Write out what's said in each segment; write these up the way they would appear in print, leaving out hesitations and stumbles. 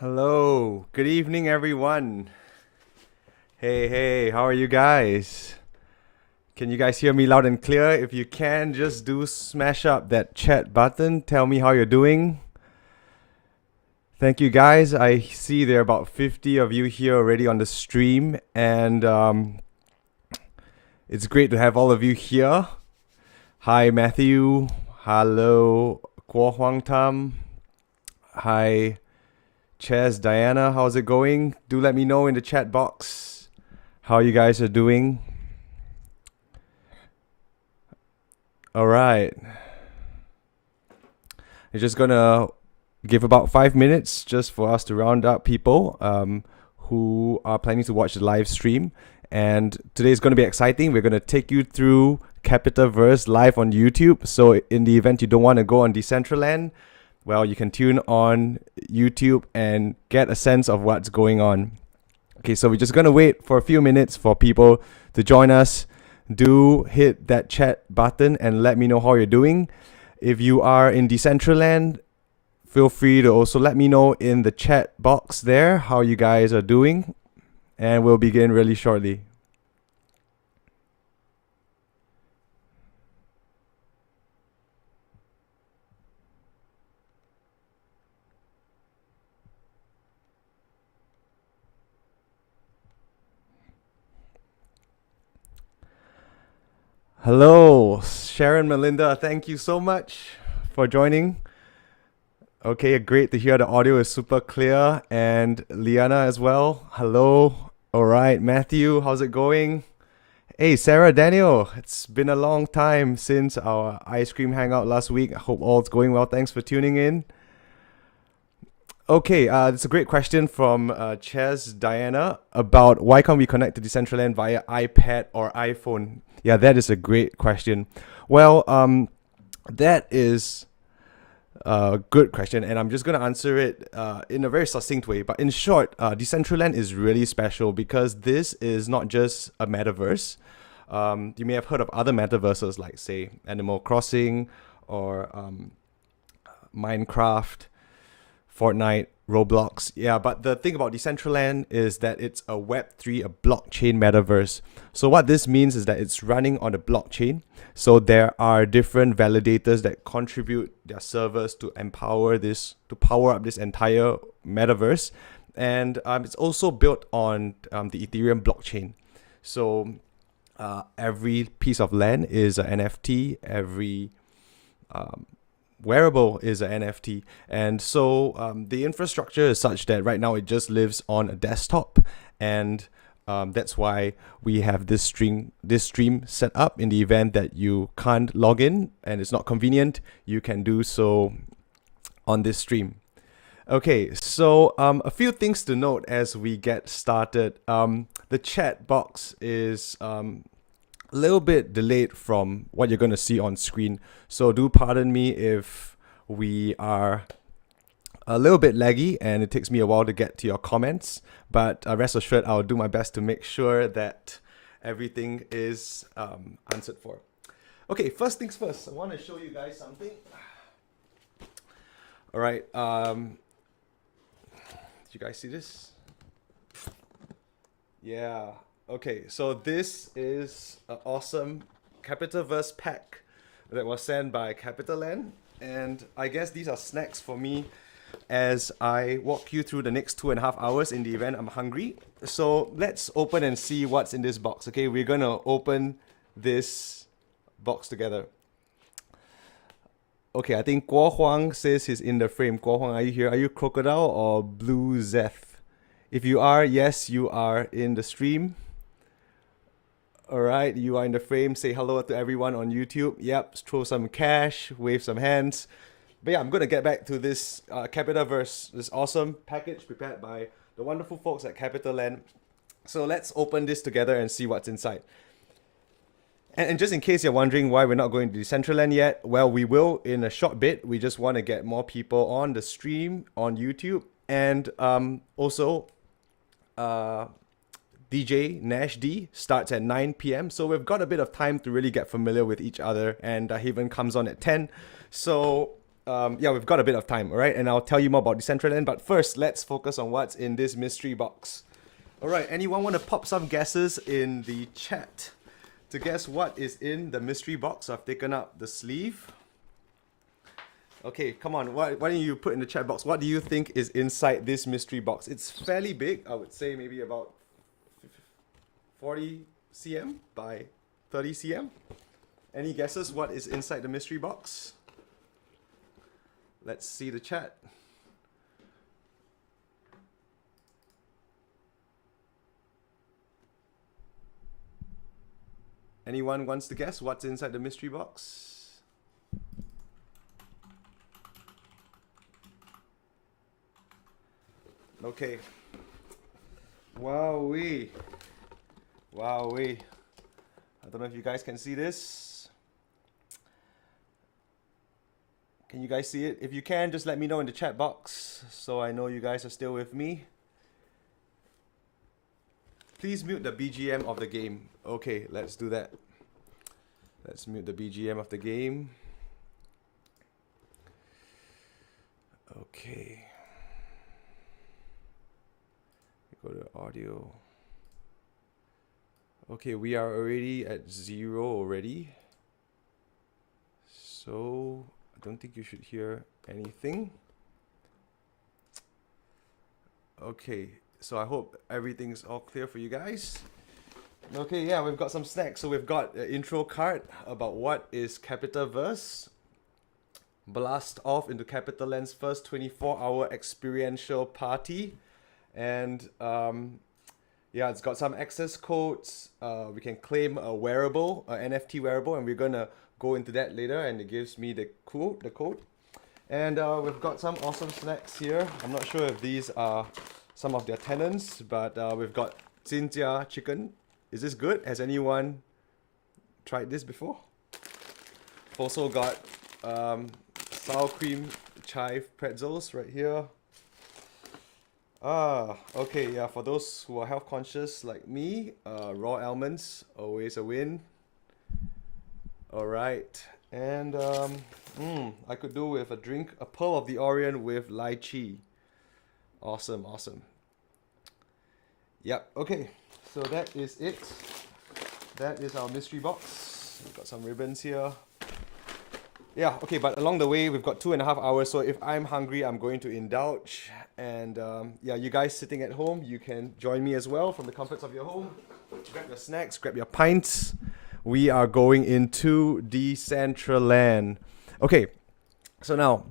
Hello, good evening everyone. Hey, how are you guys? Can you guys hear me loud and clear? If you can, just do smash up that chat button. Tell me how you're doing. Thank you guys. I see there are about 50 of you here already on the stream, and it's great to have all of you here. Hi Matthew. Hello Guo Huang Tam. Hi Chaz, Diana, how's it going? Do let me know in the chat box how you guys are doing. All right. I'm just gonna give about 5 minutes just for us to round up people who are planning to watch the live stream. And today is going to be exciting. We're going to take you through CapitaVerse live on YouTube. So in the event you don't want to go on Decentraland, well, you can tune on YouTube and get a sense of what's going on. Okay, so we're just going to wait for a few minutes for people to join us. Do hit that chat button and let me know how you're doing. If you are in Decentraland, feel free to also let me know in the chat box there how you guys are doing. And we'll begin really shortly. Hello, Sharon, Melinda, thank you so much for joining. Okay, great to hear the audio is super clear. And Liana as well. Hello. All right, Matthew, how's it going? Hey, Sarah, Daniel, it's been a long time since our ice cream hangout last week. I hope all's going well. Thanks for tuning in. Okay, it's a great question from Chaz Diana about why can't we connect to Decentraland via iPad or iPhone? Yeah, that is a great question. Well, that is a good question, and I'm just going to answer it in a very succinct way. But in short, Decentraland is really special because this is not just a metaverse. You may have heard of other metaverses like, say, Animal Crossing or Minecraft, Fortnite, Roblox. Yeah, but the thing about Decentraland is that it's a Web3, a blockchain metaverse. So what this means is that it's running on a blockchain. So there are different validators that contribute their servers to empower this, to power up this entire metaverse. And it's also built on the Ethereum blockchain. So every piece of land is an NFT, every wearable is an NFT, and so the infrastructure is such that right now it just lives on a desktop, and that's why we have this stream set up. In the event that you can't log in and it's not convenient, you can do so on this stream. Okay, so a few things to note as we get started. The chat box is a little bit delayed from what you're going to see on screen. So do pardon me if we are a little bit laggy and it takes me a while to get to your comments. But rest assured, I'll do my best to make sure that everything is answered for. Okay, first things first, I want to show you guys something. All right, did you guys see this? Yeah. Okay, so this is an awesome CapitaVerse pack that was sent by CapitaLand, and I guess these are snacks for me as I walk you through the next 2.5 hours in the event I'm hungry. So let's open and see what's in this box. Okay, we're gonna open this box together. Okay, I think Guo Huang says he's in the frame. Guo Huang, are you here? Are you Crocodile or Blue Zeth? If you are, yes, you are in the stream. All right, you are in the frame. Say hello to everyone on YouTube. Yep, throw some cash, wave some hands. But yeah, I'm going to get back to this CapitaVerse, this awesome package prepared by the wonderful folks at CapitaLand. So let's open this together and see what's inside. And just in case you're wondering why we're not going to Decentraland yet, well, we will in a short bit. We just want to get more people on the stream on YouTube. And also, DJ Nash D starts at 9 p.m. So we've got a bit of time to really get familiar with each other, and Haven comes on at 10. So yeah, we've got a bit of time, all right? And I'll tell you more about Decentraland. But first, let's focus on what's in this mystery box. All right, anyone want to pop some guesses in the chat to guess what is in the mystery box? I've taken up the sleeve. Okay, come on. Why don't you put in the chat box? What do you think is inside this mystery box? It's fairly big. I would say maybe about 40 cm by 30 cm. Any guesses what is inside the mystery box? Let's see the chat. Anyone wants to guess what's inside the mystery box? Okay. Wowee. Wowee. I don't know if you guys can see this. Can you guys see it? If you can, just let me know in the chat box so I know you guys are still with me. Please mute the BGM of the game. Okay, let's do that. Let's mute the BGM of the game. Okay. Go to audio. Okay, we are already at 0 already. So I don't think you should hear anything. Okay, so I hope everything's all clear for you guys. Okay, yeah, we've got some snacks. So we've got an intro card about what is CapitaVerse. Blast off into CapitaLand's first 24-hour experiential party. And yeah, it's got some access codes. We can claim a wearable, an NFT wearable, and we're gonna go into that later. And it gives me the code. And we've got some awesome snacks here. I'm not sure if these are some of their tenants, but we've got Xinjia chicken. Is this good? Has anyone tried this before? Also got sour cream chive pretzels right here. Okay, yeah, for those who are health conscious like me, raw almonds, always a win. All right, and I could do with a drink, a Pearl of the Orient with lychee. Awesome, awesome. Yep, okay, so that is it. That is our mystery box. We've got some ribbons here. Yeah, okay, but along the way, we've got 2.5 hours, so if I'm hungry, I'm going to indulge. And yeah, you guys sitting at home, you can join me as well from the comforts of your home. Grab your snacks, grab your pints. We are going into Decentraland. Okay, so now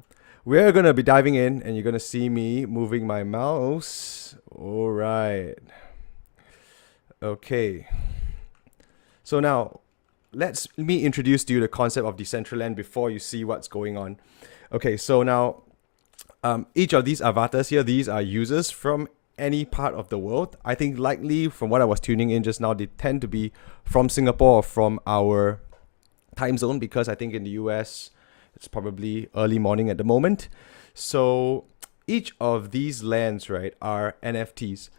we're going to be diving in, and you're going to see me moving my mouse. All right. Okay. So now, let me introduce to you the concept of Decentraland before you see what's going on. Okay, so now, each of these avatars here, these are users from any part of the world. I think likely from what I was tuning in just now, they tend to be from Singapore or from our time zone, because I think in the US, it's probably early morning at the moment. So each of these lands, right, are NFTs.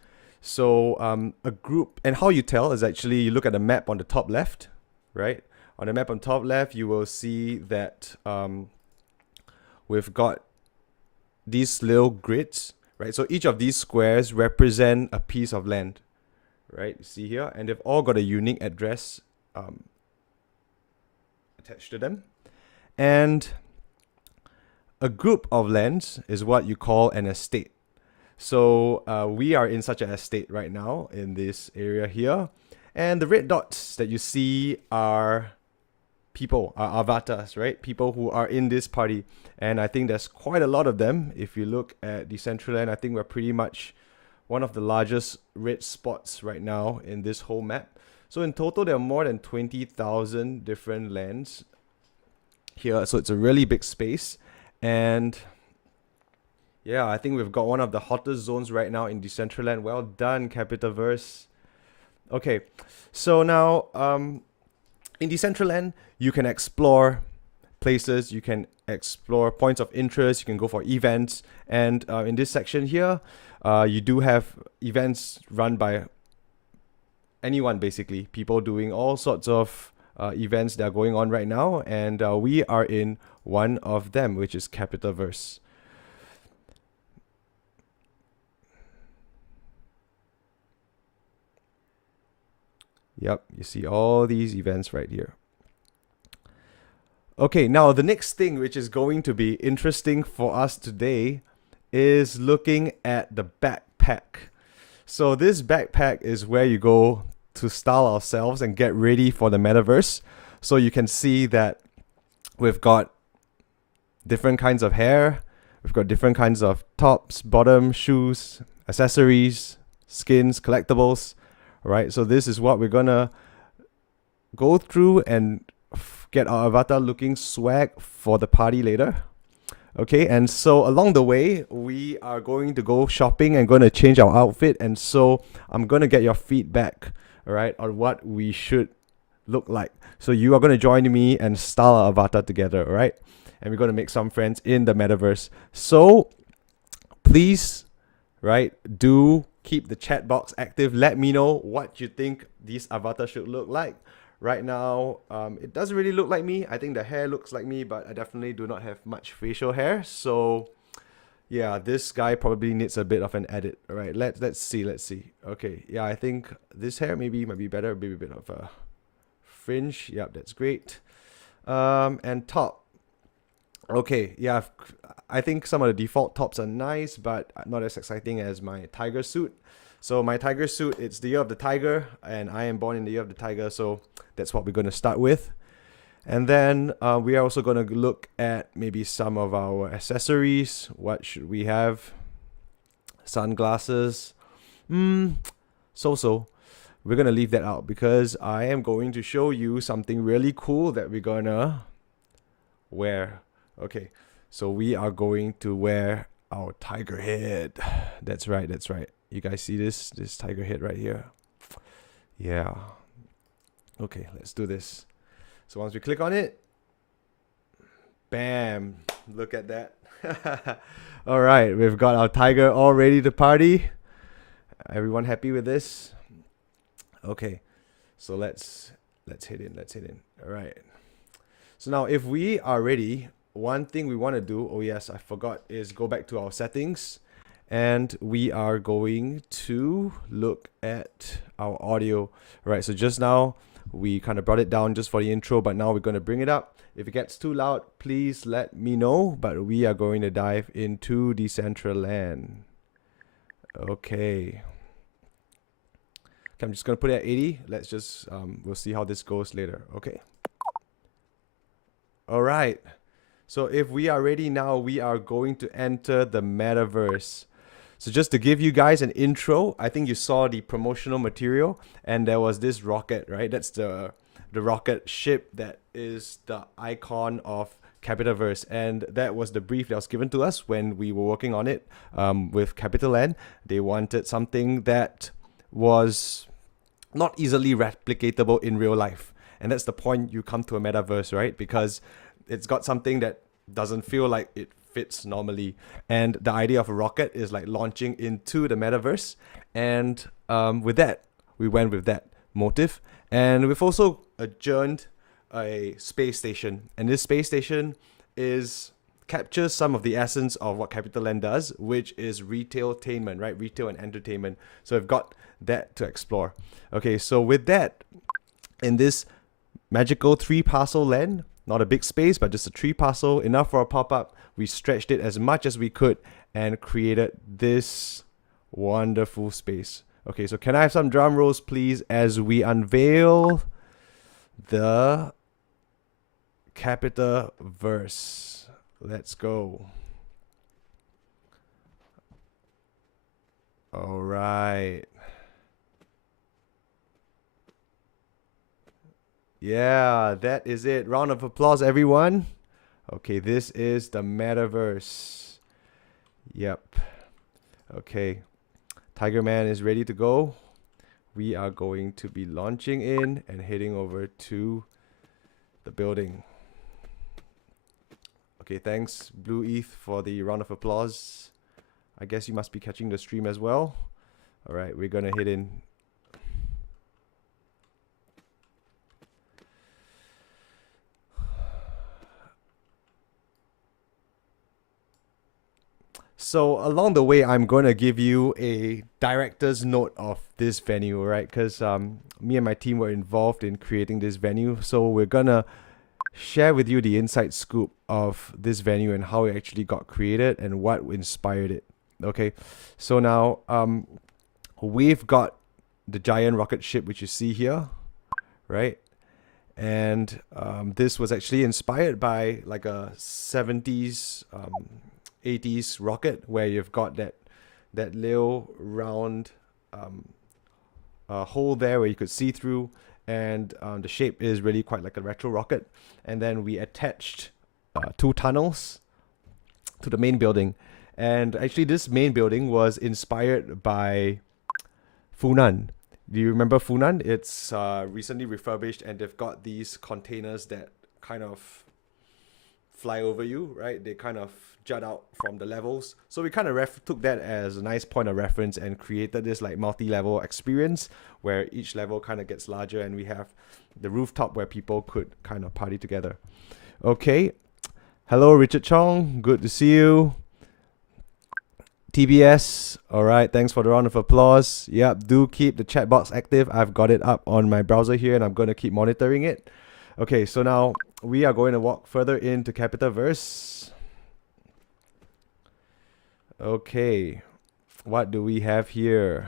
So a group, and how you tell is actually you look at the map on the top left, right? On the map on top left, you will see that we've got these little grids, right? So each of these squares represent a piece of land, right? You see here, and they've all got a unique address attached to them. And a group of lands is what you call an estate. So we are in such an estate right now in this area here. And the red dots that you see are people, are avatars, right? People who are in this party. And I think there's quite a lot of them. If you look at Decentraland, I think we're pretty much one of the largest red spots right now in this whole map. So in total, there are more than 20,000 different lands here. So it's a really big space. And yeah, I think we've got one of the hottest zones right now in Decentraland. Well done, CapitaVerse. Okay, so now in Decentraland, you can explore places, you can explore points of interest, you can go for events. And in this section here, you do have events run by anyone, basically. People doing all sorts of events that are going on right now. And we are in one of them, which is CapitaVerse. Yep, you see all these events right here. Okay, now the next thing which is going to be interesting for us today is looking at the backpack. So this backpack is where you go to style ourselves and get ready for the metaverse. So you can see that we've got different kinds of hair, we've got different kinds of tops, bottom, shoes, accessories, skins, collectibles. All right, so this is what we're gonna go through and get our avatar looking swag for the party later. Okay, and so along the way, we are going to go shopping and going to change our outfit. And so I'm going to get your feedback, all right, on what we should look like. So you are going to join me and style our avatar together, all right? And we're going to make some friends in the metaverse. So please, right, do keep the chat box active. Let me know what you think these avatars should look like. Right now, it doesn't really look like me. I think the hair looks like me, but I definitely do not have much facial hair. So yeah, this guy probably needs a bit of an edit. All right, let's see. Okay, yeah, I think this hair might be better. Maybe a bit of a fringe. Yep, that's great. And top. Okay, yeah, I think some of the default tops are nice, but not as exciting as my tiger suit. So my tiger suit, it's the year of the tiger, and I am born in the year of the tiger, so that's what we're going to start with. And then we are also going to look at maybe some of our accessories. What should we have? Sunglasses. So. We're going to leave that out because I am going to show you something really cool that we're going to wear. Okay, so we are going to wear our tiger head. That's right. You guys see this tiger head right here? Yeah. Okay, let's do this. So once we click on it, bam, look at that. All right, we've got our tiger all ready to party. Everyone happy with this? Okay, so let's hit in. All right. So now if we are ready, one thing we want to do, oh yes, I forgot, is go back to our settings. And we are going to look at our audio. Right, so just now we kind of brought it down just for the intro, but now we're going to bring it up. If it gets too loud, please let me know. But we are going to dive into Decentraland. Okay, I'm just going to put it at 80. Let's just, we'll see how this goes later. Okay. All right. So if we are ready now, we are going to enter the metaverse. So just to give you guys an intro, I think you saw the promotional material and there was this rocket, right? That's the rocket ship that is the icon of CapitaVerse. And that was the brief that was given to us when we were working on it with CapitaLand. They wanted something that was not easily replicatable in real life. And that's the point you come to a metaverse, right? Because it's got something that doesn't feel like it fits normally. And the idea of a rocket is like launching into the metaverse. And with that, we went with that motive. And we've also adjourned a space station. And this space station captures some of the essence of what CapitaLand does, which is retailtainment, right? Retail and entertainment. So we've got that to explore. Okay, so with that, in this magical 3-parcel land, not a big space, but just a 3-parcel, enough for a pop-up, we stretched it as much as we could and created this wonderful space. Okay, so can I have some drum rolls, please, as we unveil the CapitaVerse. Let's go. All right. Yeah, that is it. Round of applause, everyone. Okay, this is the metaverse. Yep. Okay. Tiger Man is ready to go. We are going to be launching in and heading over to the building. Okay, thanks Blue ETH for the round of applause. I guess you must be catching the stream as well. All right, we're gonna head in. So along the way, I'm going to give you a director's note of this venue, right? Because me and my team were involved in creating this venue. So we're going to share with you the inside scoop of this venue and how it actually got created and what inspired it. Okay, so now we've got the giant rocket ship, which you see here, right? And this was actually inspired by like a 70s 80s rocket, where you've got that little round hole there where you could see through, and the shape is really quite like a retro rocket. And then we attached 2 tunnels to the main building, and actually this main building was inspired by Funan. Do you remember Funan? It's recently refurbished, and they've got these containers that kind of fly over you, right? They kind of jut out from the levels. So we kind of took that as a nice point of reference and created this like multi-level experience where each level kind of gets larger, and we have the rooftop where people could kind of party together. Okay. Hello, Richard Chong. Good to see you. TBS. All right. Thanks for the round of applause. Yep. Do keep the chat box active. I've got it up on my browser here, and I'm going to keep monitoring it. Okay. So now we are going to walk further into CapitaVerse. Okay. What do we have here?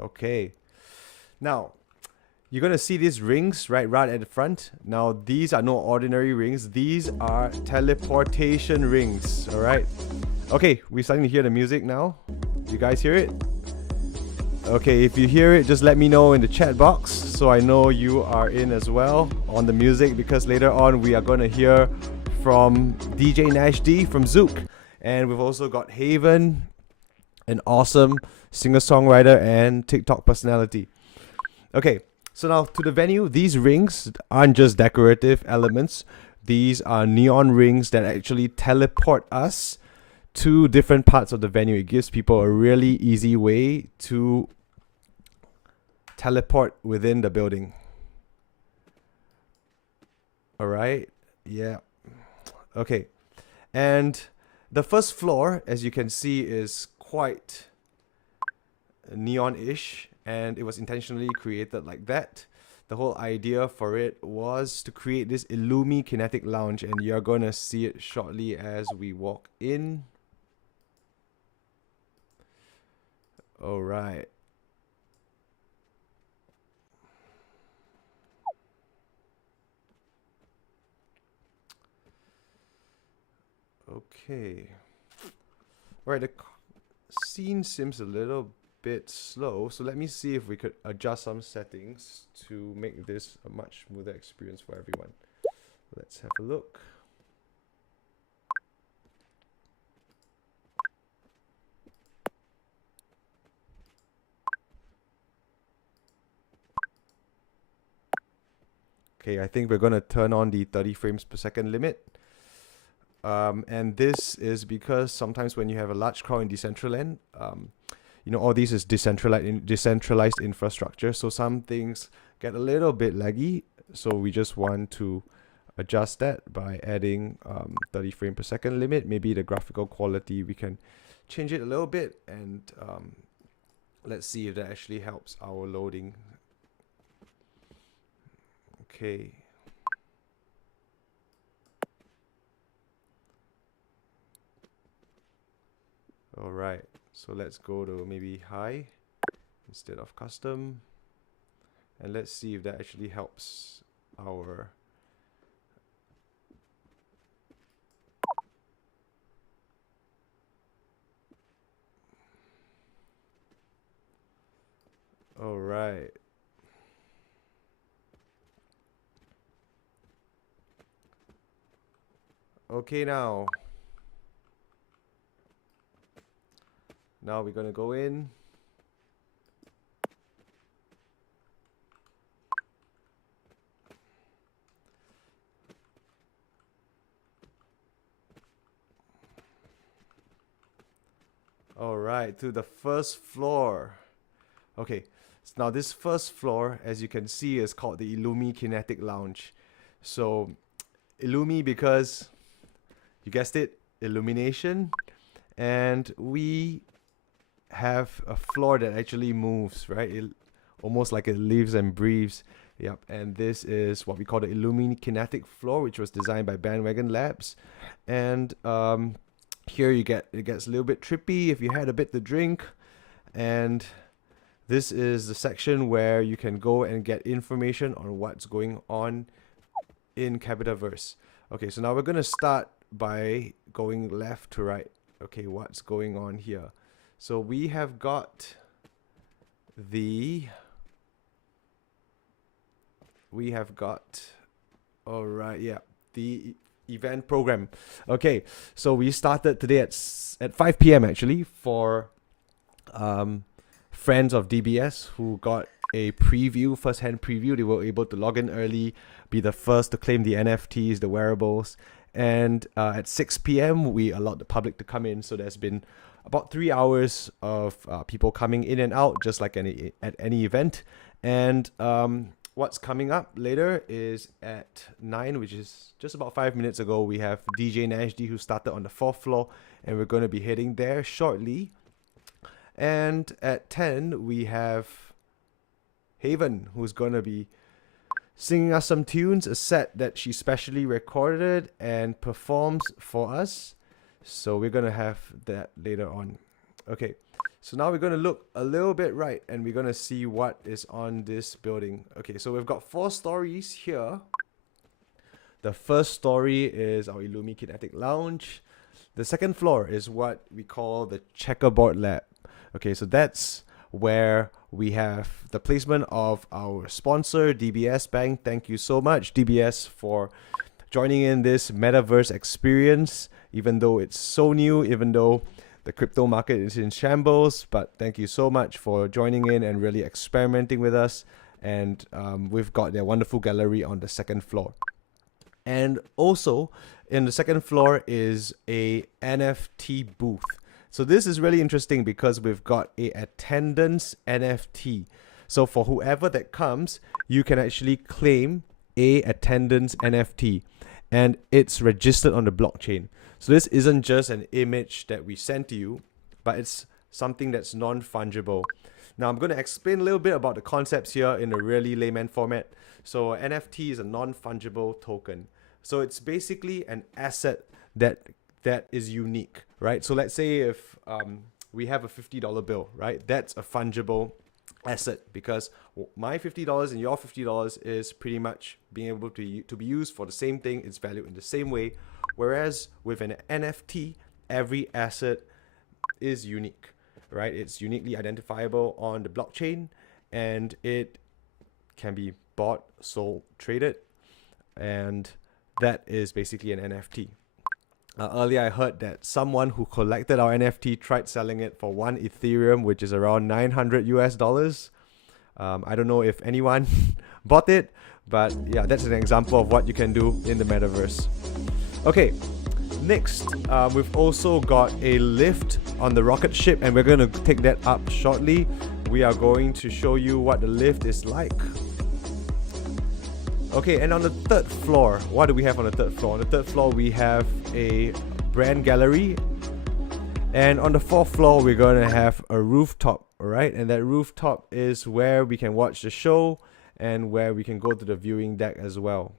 Okay. Now, you're going to see these rings right at the front. Now, these are no ordinary rings. These are teleportation rings, all right? Okay, we're starting to hear the music now. You guys hear it? Okay, if you hear it, just let me know in the chat box so I know you are in as well on the music, because later on we are going to hear from DJ Nash D from Zook. And we've also got Haven, an awesome singer-songwriter and TikTok personality. Okay, so now to the venue. These rings aren't just decorative elements. These are neon rings that actually teleport us to different parts of the venue. It gives people a really easy way to teleport within the building. All right, yeah. Okay, and the first floor, as you can see, is quite neon-ish, and it was intentionally created like that. The whole idea for it was to create this Illumi kinetic lounge, and you're gonna see it shortly as we walk in. All right. Okay. All right, the scene seems a little bit slow, so let me see if we could adjust some settings to make this a much smoother experience for everyone. Let's have a look. Okay, I think we're gonna turn on the 30 frames per second limit. And this is because sometimes when you have a large crowd in Decentraland, you know, all this is decentralized infrastructure, so some things get a little bit laggy. So we just want to adjust that by adding 30 frame per second limit. Maybe the graphical quality, we can change it a little bit, and let's see if that actually helps our loading. Okay. All right, so let's go to maybe high instead of custom, and let's see if that actually helps our all right. Okay, now we're gonna go in. All right, to the first floor. Okay, so now this first floor, as you can see, is called the Illumi Kinetic Lounge. So Illumi because, you guessed it, illumination. And we have a floor that actually moves, right? Almost like it lives and breathes. Yep, and this is what we call the Illumi Kinetic floor, which was designed by Bandwagon Labs. And here it gets a little bit trippy if you had a bit to drink. And this is the section where you can go and get information on what's going on in CapitaVerse. Okay, so now we're going to start by going left to right. Okay, what's going on here? So we have got the... all right, yeah, the event program. Okay, so we started today at 5 p.m. actually for friends of DBS who got a preview, first-hand preview. They were able to log in early, be the first to claim the NFTs, the wearables. And at 6 p.m. we allowed the public to come in. So there's been about 3 hours of people coming in and out, just like at any event. And what's coming up later is at 9, which is just about 5 minutes ago. We have DJ Nashdi, who started on the 4th floor, and we're going to be heading there shortly. And at 10, we have Haven, who's going to be singing us some tunes, a set that she specially recorded and performs for us. So we're going to have that later on. Okay, so now we're going to look a little bit right, and we're going to see what is on this building. Okay, so we've got 4 stories here. The first story is our Illumi Kinetic Lounge. The second floor is what we call the Checkerboard Lab. Okay, so that's where we have the placement of our sponsor, DBS Bank. Thank you so much, DBS, for joining in this Metaverse experience, even though it's so new, even though the crypto market is in shambles. But thank you so much for joining in and really experimenting with us. And we've got their wonderful gallery on the second floor. And also, in the second floor is a NFT booth. So this is really interesting because we've got a attendance NFT. So for whoever that comes, you can actually claim a attendance NFT, and it's registered on the blockchain. So this isn't just an image that we send to you, but it's something that's non-fungible. Now I'm going to explain a little bit about the concepts here in a really layman format. So NFT is a non-fungible token. So it's basically an asset that is unique, right? So let's say if we have a $50 bill, right? That's a fungible asset because my $50 and your $50 is pretty much being able to be used for the same thing. It's valued in the same way. Whereas with an NFT, every asset is unique, right? It's uniquely identifiable on the blockchain, and it can be bought, sold, traded, and that is basically an NFT. Earlier I heard that someone who collected our NFT tried selling it for 1 Ethereum, which is around $900 US. I don't know if anyone bought it, but yeah, that's an example of what you can do in the Metaverse. Okay, next, we've also got a lift on the rocket ship, and we're going to take that up shortly. We are going to show you what the lift is like. Okay, and on the 3rd floor, what do we have on the 3rd floor? On the 3rd floor, we have a brand gallery. And on the 4th floor, we're going to have a rooftop, alright? And that rooftop is where we can watch the show and where we can go to the viewing deck as well.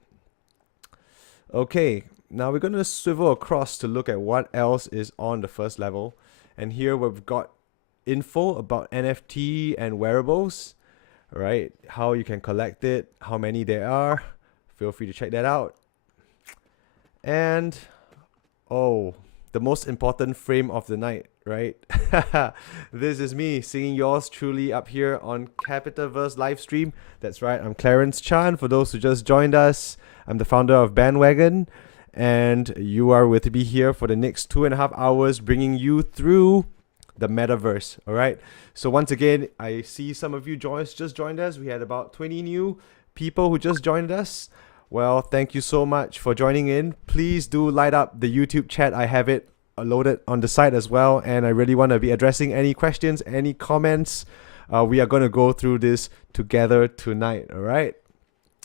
Okay, now we're going to swivel across to look at what else is on the 1st level. And here we've got info about NFT and wearables. Right, how you can collect it, how many there are. Feel free to check that out. And oh, the most important frame of the night, right? This is me singing yours truly up here on CapitaVerse live stream. That's right, I'm Clarence Chan. For those who just joined us, I'm the founder of Bandwagon, and you are with me here for the next 2.5 hours, bringing you through the metaverse. All right. So once again, I see some of you just joined us. We had about 20 new people who just joined us. Well, thank you so much for joining in. Please do light up the YouTube chat. I have it loaded on the site as well, and I really want to be addressing any questions, any comments. We are going to go through this together tonight. All right.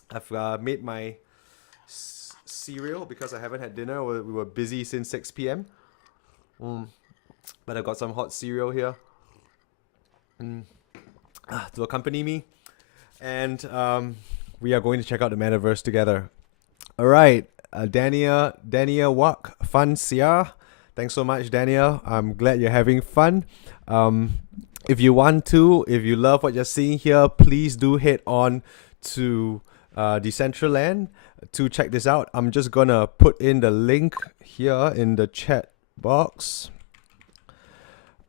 I've made my cereal because I haven't had dinner. We were busy since 6 p.m. But I've got some hot cereal here to accompany me. And we are going to check out the metaverse together. All right. Dania Wak Fan Sia. Thanks so much, Dania. I'm glad you're having fun. If you love what you're seeing here, please do head on to Decentraland to check this out. I'm just gonna put in the link here in the chat box.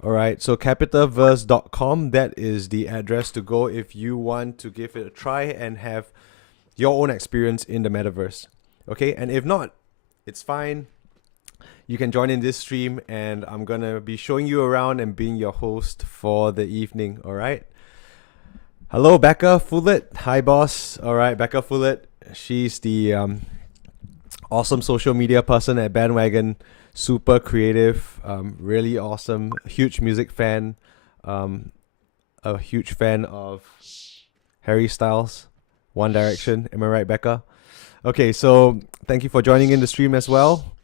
All right, so CapitaVerse.com, that is the address to go if you want to give it a try and have your own experience in the metaverse. Okay, and if not, it's fine. You can join in this stream, and I'm gonna be showing you around and being your host for the evening. All right. Hello, Becca Follett. Hi, boss. All right, Becca Follett. She's the awesome social media person at Bandwagon. Super creative, really awesome, huge music fan, a huge fan of Harry Styles, One Direction. Am I right, Becca? Okay, so thank you for joining in the stream as well.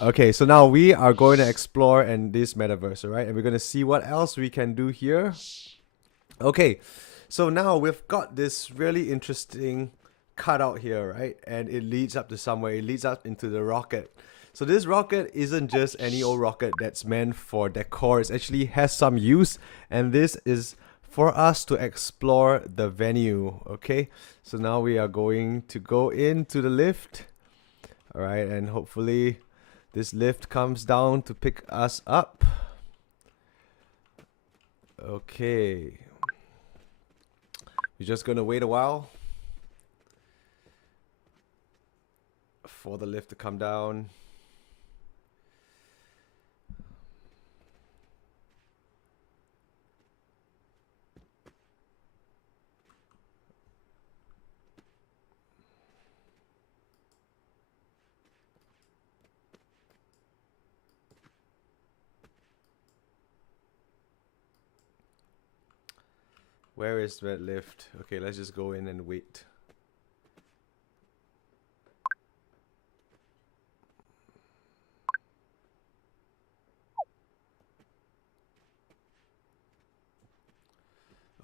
Okay, so now we are going to explore in this metaverse, all right? And we're going to see what else we can do here. Okay, so now we've got this really interesting cutout here, right? And it leads up to somewhere. It leads up into the rocket. So this rocket isn't just any old rocket that's meant for decor. It actually has some use, and this is for us to explore the venue. Okay, so now we are going to go into the lift. All right, and hopefully this lift comes down to pick us up. Okay, we're just gonna wait a while for the lift to come down. Where is that lift? Okay, let's just go in and wait.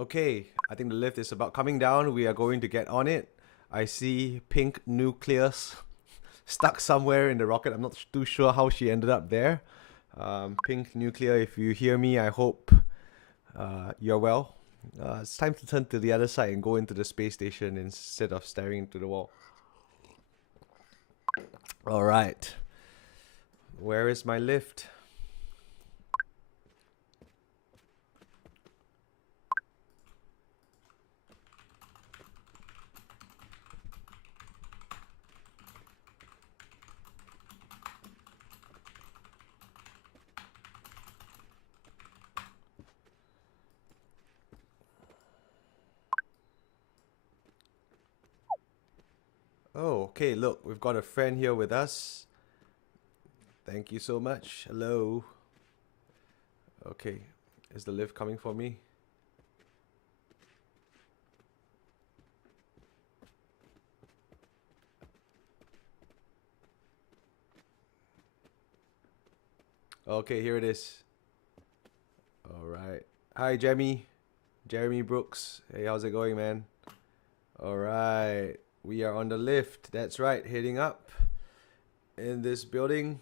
Okay, I think the lift is about coming down. We are going to get on it. I see pink nucleus stuck somewhere in the rocket. I'm not too sure how she ended up there. Pink nuclear, if you hear me, I hope you're well. It's time to turn to the other side and go into the space station instead of staring into the wall. All right. Where is my lift? Oh, okay, look, we've got a friend here with us. Thank you so much. Hello. Okay, is the lift coming for me? Okay, here it is. All right. Hi, Jeremy Brooks. Hey, how's it going, man? All right. We are on the lift. That's right, heading up in this building.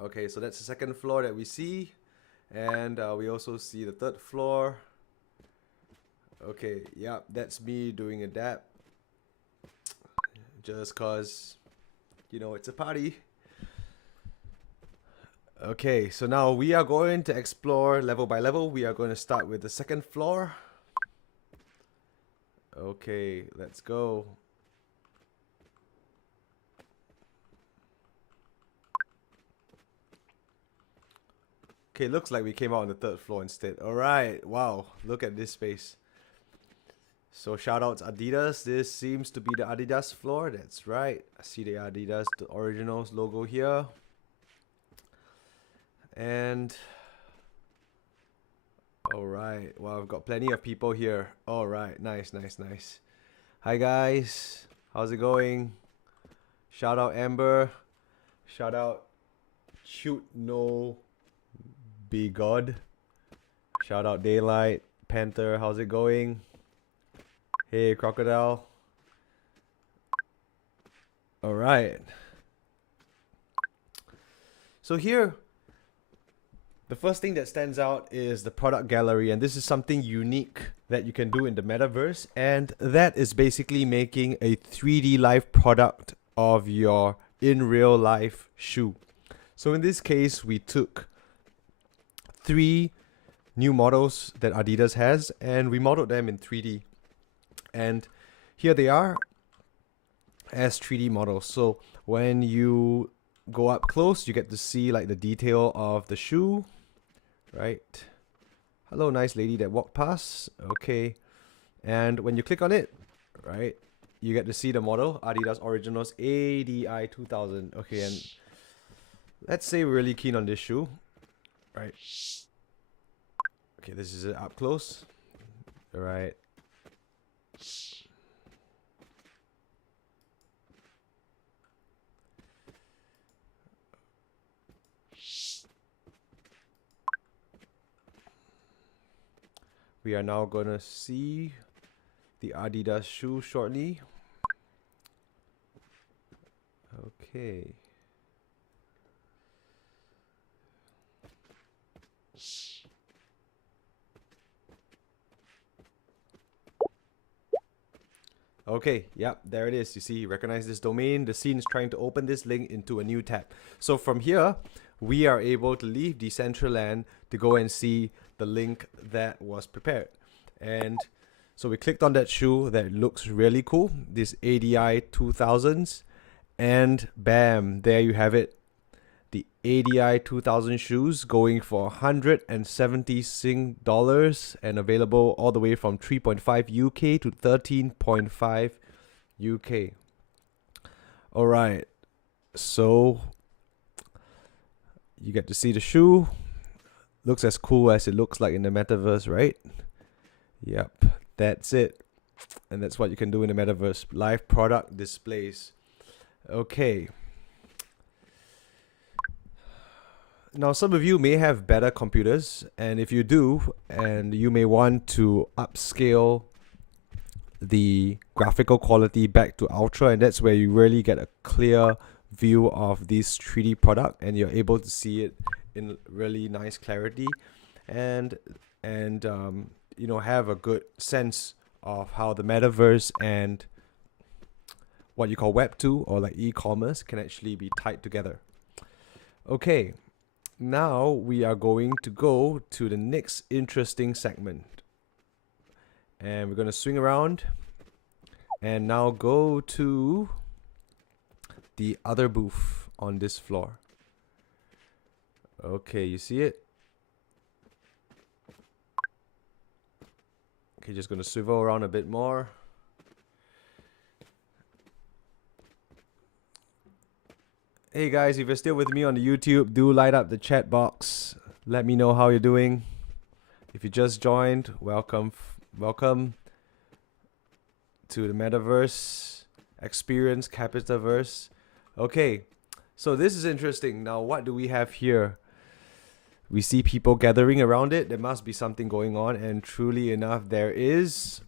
Okay, so that's the second floor that we see. And we also see the third floor. Okay, yeah, that's me doing a dab. Just cause, you know, it's a party. Okay, so now we are going to explore level by level. We are going to start with the second floor. Okay, let's go. Okay, looks like we came out on the 3rd floor instead. Alright, wow, look at this space. So shout out to Adidas. This seems to be the Adidas floor. That's right. I see the Adidas, the Originals logo here. And alright, well, I've got plenty of people here. Alright, nice. Hi guys, how's it going? Shout out Amber. Shout out Shoot No Be God. Shout out Daylight. Panther, how's it going? Hey Crocodile. Alright. So here, the first thing that stands out is the product gallery, and this is something unique that you can do in the metaverse, and that is basically making a 3D live product of your in real life shoe. So in this case, we took 3 new models that Adidas has and we modeled them in 3D. And here they are as 3D models. So when you go up close, you get to see like the detail of the shoe, right? Hello, nice lady that walked past. Okay. And when you click on it, right, you get to see the model, Adidas Originals ADI 2000. Okay, and let's say we're really keen on this shoe, right? Okay, this is it up close. All right. We are now gonna see the Adidas shoe shortly. Okay. Okay, yep, there it is. You see, recognize this domain. The scene is trying to open this link into a new tab. So from here, we are able to leave Decentraland to go and see the link that was prepared. And so we clicked on that shoe that looks really cool, this ADI 2000s, and bam, there you have it. The ADI 2000 shoes going for $170 Sing dollars and available all the way from 3.5 UK to 13.5 UK. All right, so you get to see the shoe. Looks as cool as it looks like in the metaverse, right? Yep, that's it. And that's what you can do in the metaverse, live product displays. Okay. Now, some of you may have better computers, and if you do, and you may want to upscale the graphical quality back to ultra, and that's where you really get a clear view of this 3D product, and you're able to see it in really nice clarity, and you know, have a good sense of how the metaverse and what you call Web 2 or like e-commerce can actually be tied together. Okay. Now we are going to go to the next interesting segment, and we're going to swing around and now go to the other booth on this floor. Okay, you see it? Okay, just going to swivel around a bit more. Hey guys, if you're still with me on the YouTube, do light up the chat box. Let me know how you're doing. If you just joined, welcome to the Metaverse experience, CapitaVerse. Okay, so this is interesting. Now, what do we have here? We see people gathering around it. There must be something going on, and truly enough, there is.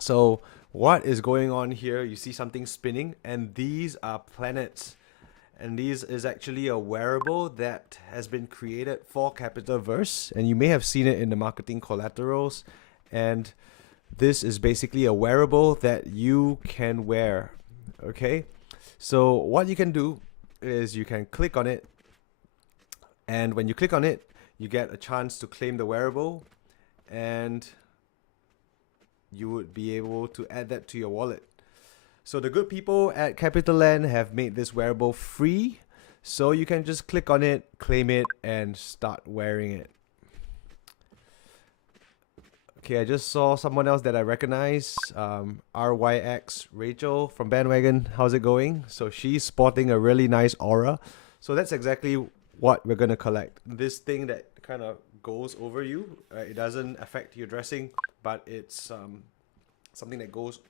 So, what is going on here? You see something spinning, and these are planets. And these is actually a wearable that has been created for CapitaVerse, and you may have seen it in the marketing collaterals. And this is basically a wearable that you can wear. Okay, so what you can do is you can click on it, and when you click on it, you get a chance to claim the wearable, and you would be able to add that to your wallet. So the good people at CapitaLand have made this wearable free. So you can just click on it, claim it, and start wearing it. Okay, I just saw someone else that I recognize, RYX Rachel from Bandwagon. How's it going? So she's sporting a really nice aura. So that's exactly what we're gonna collect. This thing that kind of goes over you. It doesn't affect your dressing, but it's something that goes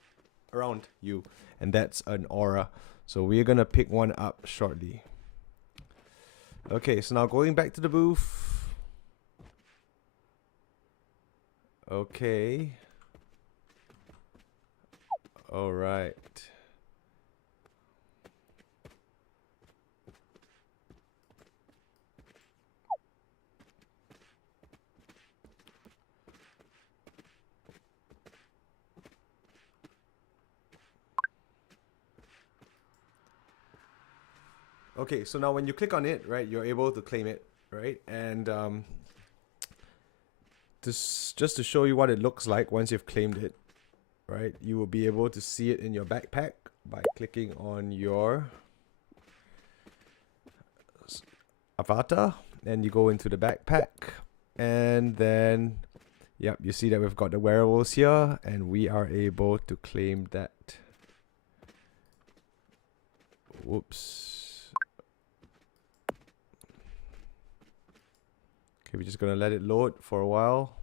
around you, and that's an aura. So we're gonna pick one up shortly. Okay, so now going back to the booth. Okay. All right. Okay, so now when you click on it, right, you're able to claim it, right? And just to show you what it looks like once you've claimed it, right? You will be able to see it in your backpack by clicking on your avatar, and you go into the backpack, and then, yep, you see that we've got the wearables here, and we are able to claim that. Whoops. Okay, we're just gonna let it load for a while.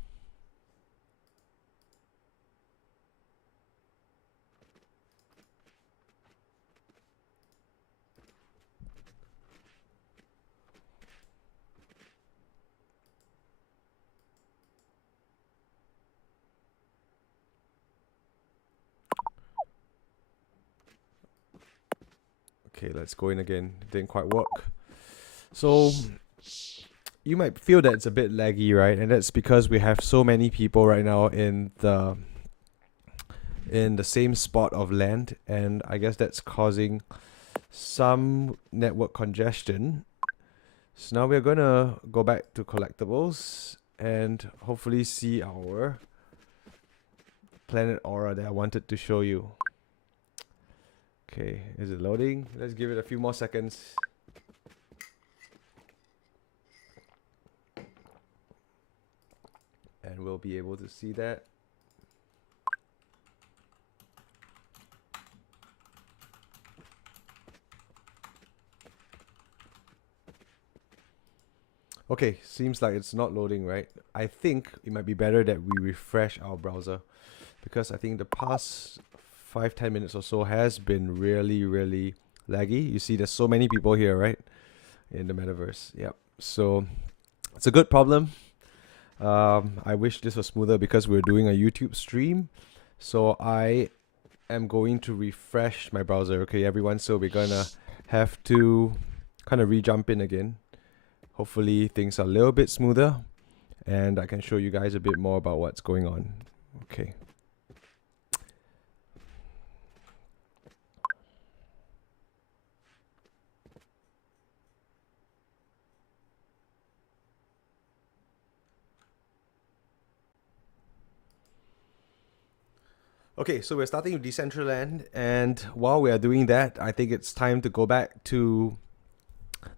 Okay, let's go in again. Didn't quite work. So you might feel that it's a bit laggy, right? And that's because we have so many people right now in the same spot of land, and I guess that's causing some network congestion. So now we're gonna go back to collectibles and hopefully see our planet aura that I wanted to show you. Okay, is it loading? Let's give it a few more seconds. And we'll be able to see that. Okay, seems like it's not loading, right? I think it might be better that we refresh our browser, because I think the past 5-10 minutes or so has been really laggy. You see there's so many people here, right? In the metaverse. Yep. So it's a good problem. I wish this was smoother because we're doing a YouTube stream. So I am going to refresh my browser. Okay, everyone. So we're gonna have to kind of re-jump in again. Hopefully things are a little bit smoother and I can show you guys a bit more about what's going on. Okay. Okay, so we're starting with Decentraland, and while we are doing that, I think it's time to go back to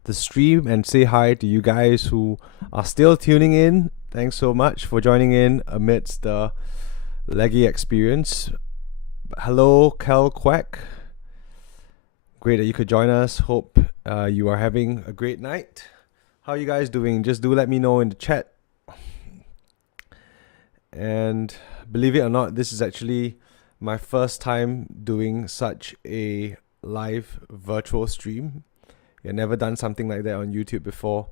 the stream and say hi to you guys who are still tuning in. Thanks so much for joining in amidst the laggy experience. Hello, Cal Quack. Great that you could join us. Hope you are having a great night. How are you guys doing? Just do let me know in the chat. And believe it or not, this is actually my first time doing such a live virtual stream. I've never done something like that on YouTube before.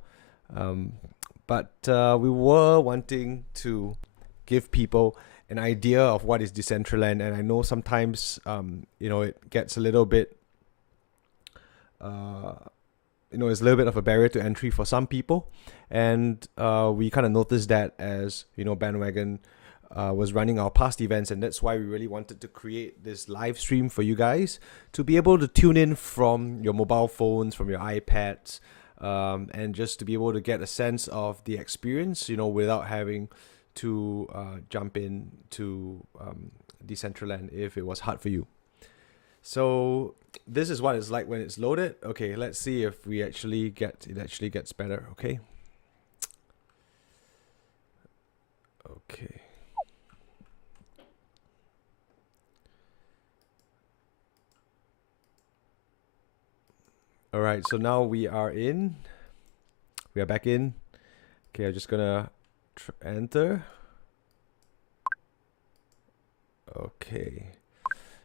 But we were wanting to give people an idea of what is Decentraland, and I know sometimes it gets a little bit it's a little bit of a barrier to entry for some people, and we kind of noticed that as Bandwagon was running our past events, and that's why we really wanted to create this live stream for you guys to be able to tune in from your mobile phones, from your iPads, and just to be able to get a sense of the experience, without having to jump in to Decentraland if it was hard for you. So this is what it's like when it's loaded. Okay, let's see if it actually gets better. Okay. Okay. All right, so now we are back in. Okay, I'm just gonna enter. Okay.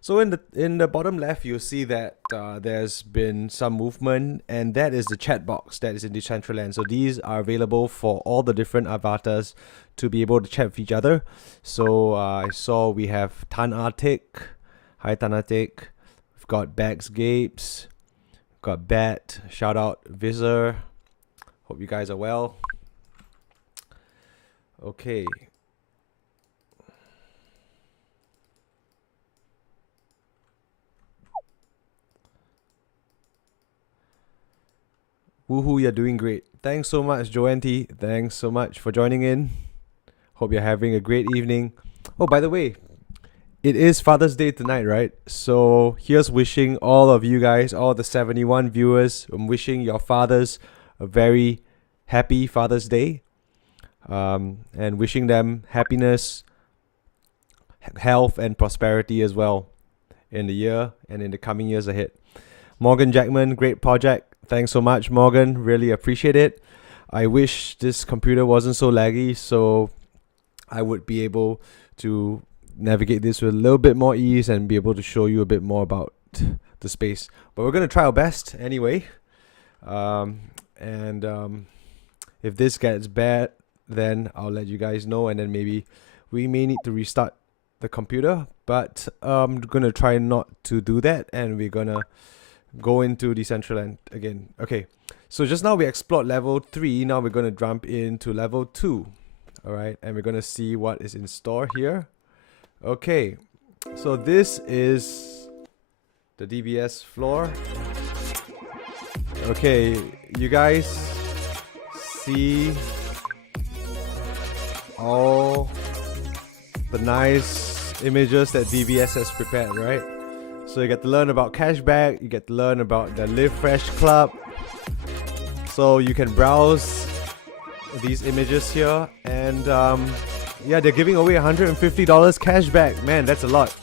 So in the bottom left, you'll see that there's been some movement, and that is the chat box that is in Decentraland. So these are available for all the different avatars to be able to chat with each other. So I saw we have Tanatik. Hi Tanatik. We've got Bags Gapes. We've got Bat. Shout out Visor. Hope you guys are well. Okay. Woohoo, you're doing great. Thanks so much, Joanne T. Thanks so much for joining in. Hope you're having a great evening. Oh, by the way, it is Father's Day tonight, right? So here's wishing all of you guys, all the 71 viewers, I'm wishing your fathers a very happy Father's Day. And wishing them happiness, health, and prosperity as well in the year and in the coming years ahead. Morgan Jackman, great project. Thanks so much, Morgan. Really appreciate it. I wish this computer wasn't so laggy, so I would be able to navigate this with a little bit more ease and be able to show you a bit more about the space. But we're going to try our best anyway. If this gets bad, then I'll let you guys know, and then maybe we may need to restart the computer. But I'm going to try not to do that, and we're going to go into Decentraland again. Okay, so just now we explored level 3. Now we're going to jump into level 2. All right, and we're going to see what is in store here. Okay, so this is the DBS floor. Okay, you guys see all the nice images that DBS has prepared, right? So you get to learn about cashback, you get to learn about the Live Fresh Club. So you can browse these images here, and yeah, they're giving away $150 cashback. Man, that's a lot.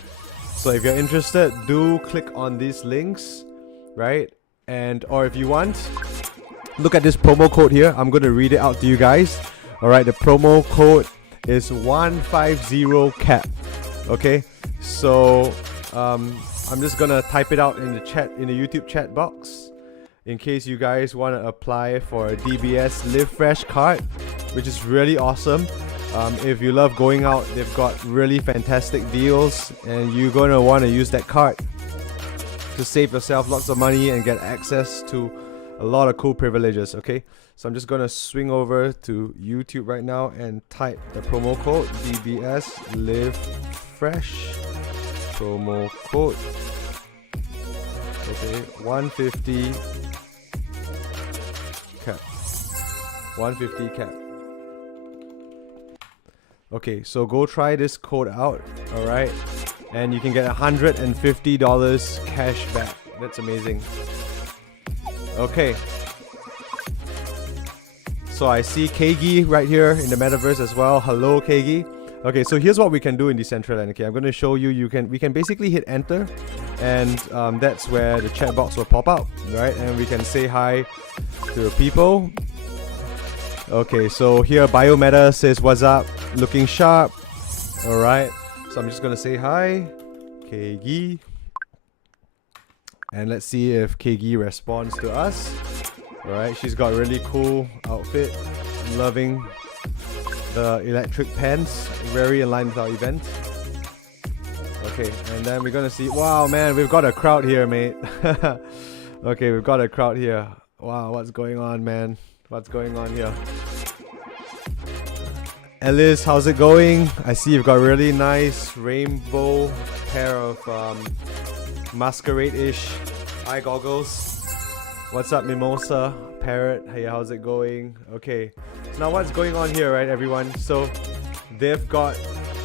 So if you're interested, do click on these links, right? And or if you want, look at this promo code here. I'm going to read it out to you guys. All right, the promo code is 150CAP. Okay, so I'm just gonna type it out in the chat, in the YouTube chat box, in case you guys want to apply for a DBS Live Fresh card, which is really awesome. If you love going out, they've got really fantastic deals, and you're gonna want to use that card to save yourself lots of money and get access to a lot of cool privileges. Okay, so I'm just gonna swing over to YouTube right now and type the promo code DBS Live Fresh. Promo code. Okay, 150 cap. 150 cap. Okay, so go try this code out. All right, and you can get $150 cash back. That's amazing. Okay. So I see Kagi right here in the Metaverse as well. Hello, Kagi. Okay, so here's what we can do in Decentraland. Okay, I'm going to show you. We can basically hit enter, and that's where the chat box will pop out, right? And we can say hi to the people. Okay, so here Biometa says what's up, looking sharp. All right, so I'm just going to say hi, Kagi, and let's see if Kagi responds to us. All right, she's got a really cool outfit. I'm loving the electric pants, very in line with our event. Okay, and then we're gonna see. Wow, man, we've got a crowd here, mate. Okay, we've got a crowd here. Wow, what's going on, man? What's going on here? Alice, how's it going? I see you've got a really nice rainbow pair of masquerade-ish eye goggles. What's up, Mimosa? Parrot, hey, how's it going? Okay, so now what's going on here, right, everyone? So they've got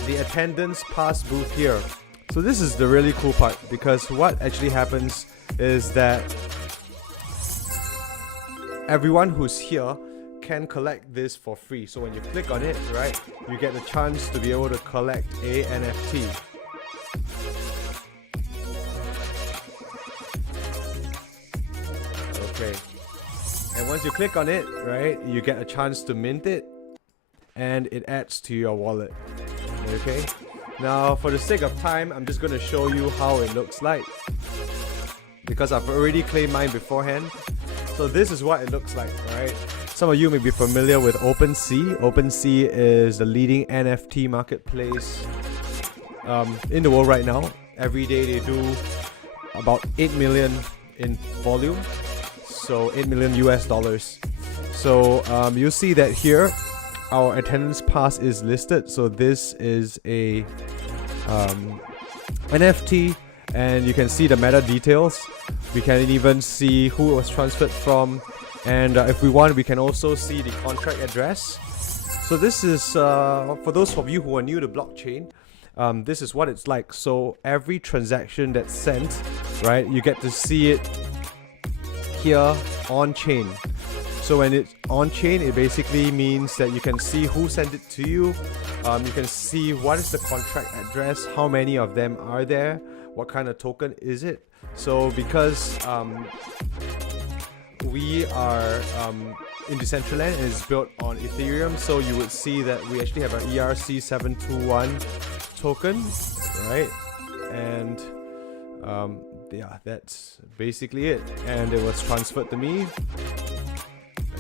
the attendance pass booth here. So this is the really cool part, because what actually happens is that everyone who's here can collect this for free. So when you click on it, right, you get the chance to be able to collect a NFT. Okay. And once you click on it, right, you get a chance to mint it, and it adds to your wallet. Okay. Now, for the sake of time, I'm just going to show you how it looks like, because I've already claimed mine beforehand. So this is what it looks like, right? Some of you may be familiar with OpenSea. OpenSea is the leading NFT marketplace in the world right now. Every day they do about 8 million in volume, so 8 million US dollars. So you'll see that here our attendance pass is listed. So this is a NFT, and you can see the meta details. We can even see who it was transferred from, and if we want, we can also see the contract address. So this is for those of you who are new to blockchain, this is what it's like. So every transaction that's sent, right, you get to see it here on chain. So when it's on chain, it basically means that you can see who sent it to you. You can see what is the contract address, how many of them are there, what kind of token is it. So because we are in Decentraland and it's built on Ethereum, so you would see that we actually have an ERC721 token, right? And yeah, that's basically it. And it was transferred to me,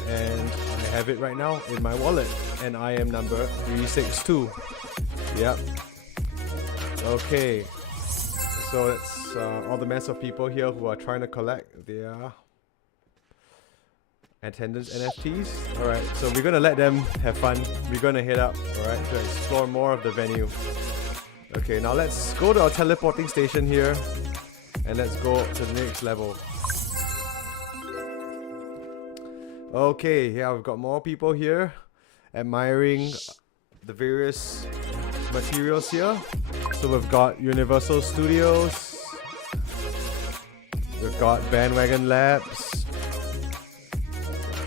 and I have it right now in my wallet, and I am number 362. Yep. Okay, so that's all the mess of people here who are trying to collect their attendance NFTs. Alright, so we're gonna let them have fun. We're gonna head up, alright, to explore more of the venue. Okay, now let's go to our teleporting station here, and let's go to the next level. Okay, yeah, we've got more people here admiring the various materials here. So we've got Universal Studios, we've got Bandwagon Labs,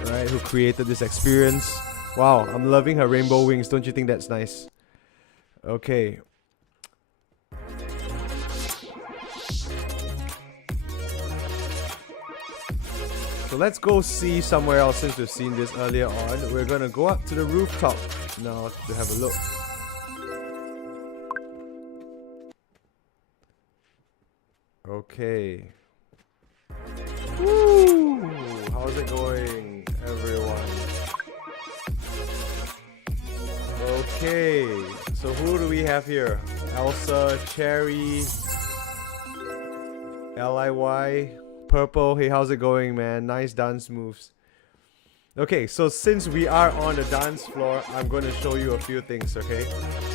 right, who created this experience. Wow, I'm loving her rainbow wings. Don't you think that's nice? Okay. So let's go see somewhere else, since we've seen this earlier on. We're gonna go up to the rooftop now to have a look. Okay. Woo! How's it going, everyone? Okay, so who do we have here? Elsa, Cherry, Liy, Purple. Hey, how's it going, man? Nice dance moves. Okay, so since we are on the dance floor, I'm going to show you a few things, okay?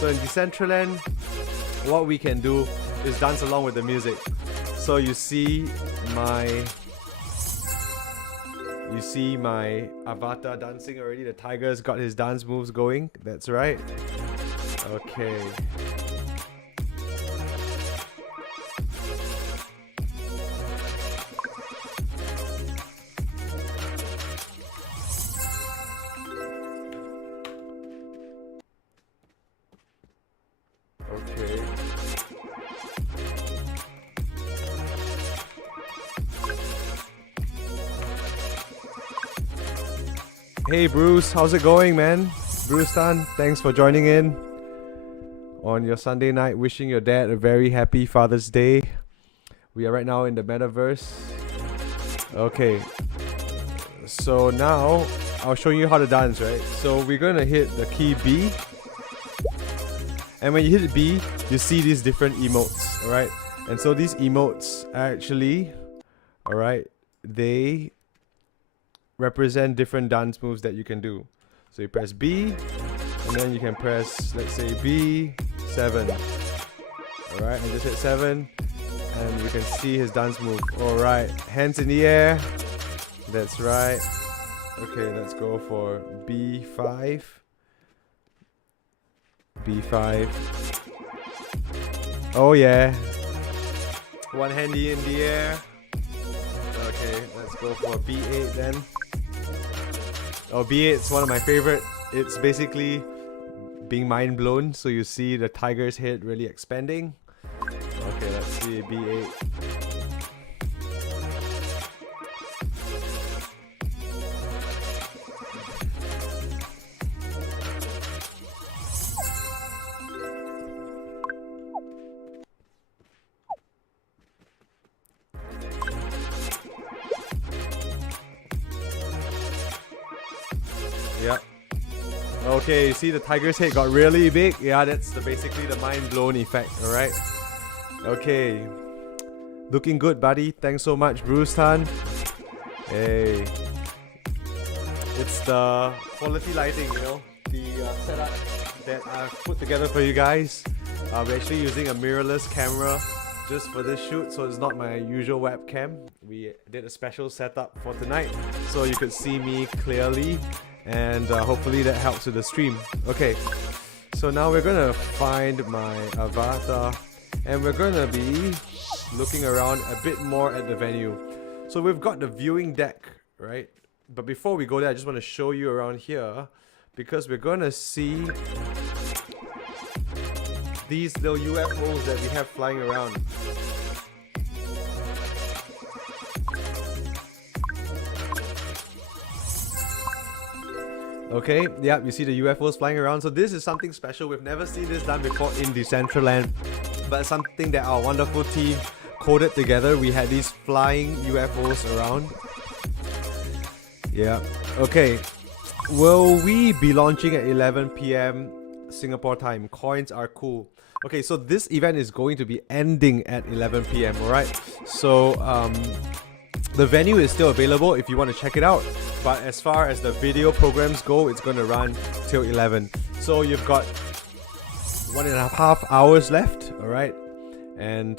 So in Decentraland, what we can do is dance along with the music. So you see my avatar dancing already. The tiger's got his dance moves going. That's right. Okay. Hey Bruce, how's it going, man? Bruce Tan, thanks for joining in on your Sunday night. Wishing your dad a very happy Father's Day. We are right now in the Metaverse. Okay, so now I'll show you how to dance, right? So we're gonna hit the key B, and when you hit B, you see these different emotes, alright? And so these emotes actually, alright, they represent different dance moves that you can do. So you press B, and then you can press, let's say, B7. Alright, and just hit 7, and you can see his dance move. Alright, hands in the air. That's right. Okay, let's go for B5. B5. Oh yeah. One handy in the air. Okay, let's go for B8 then. Oh, B8 is one of my favorite. It's basically being mind blown. So you see the tiger's head really expanding. Okay, let's see B8. Yeah. Okay, you see the tiger's head got really big? Yeah, that's basically the mind blown effect, alright? Okay. Looking good, buddy. Thanks so much, Bruce Tan. Hey. It's the quality lighting, you know? The setup that I've put together for you guys. We're actually using a mirrorless camera just for this shoot, so it's not my usual webcam. We did a special setup for tonight, so you could see me clearly. And hopefully that helps with the stream. Okay, so now we're gonna find my avatar and we're gonna be looking around a bit more at the venue. So we've got the viewing deck, right? But before we go there, I just want to show you around here because we're gonna see these little UFOs that we have flying around. Okay, yeah, you see the UFOs flying around. So this is something special. We've never seen this done before in Decentraland, but something that our wonderful team coded together. We had these flying UFOs around. Yeah. Okay. Will we be launching at 11 p.m. Singapore time? Coins are cool. Okay, so this event is going to be ending at 11 p.m. Alright. So the venue is still available if you want to check it out. But as far as the video programs go, it's going to run till 11. So you've got 1.5 hours left, alright? And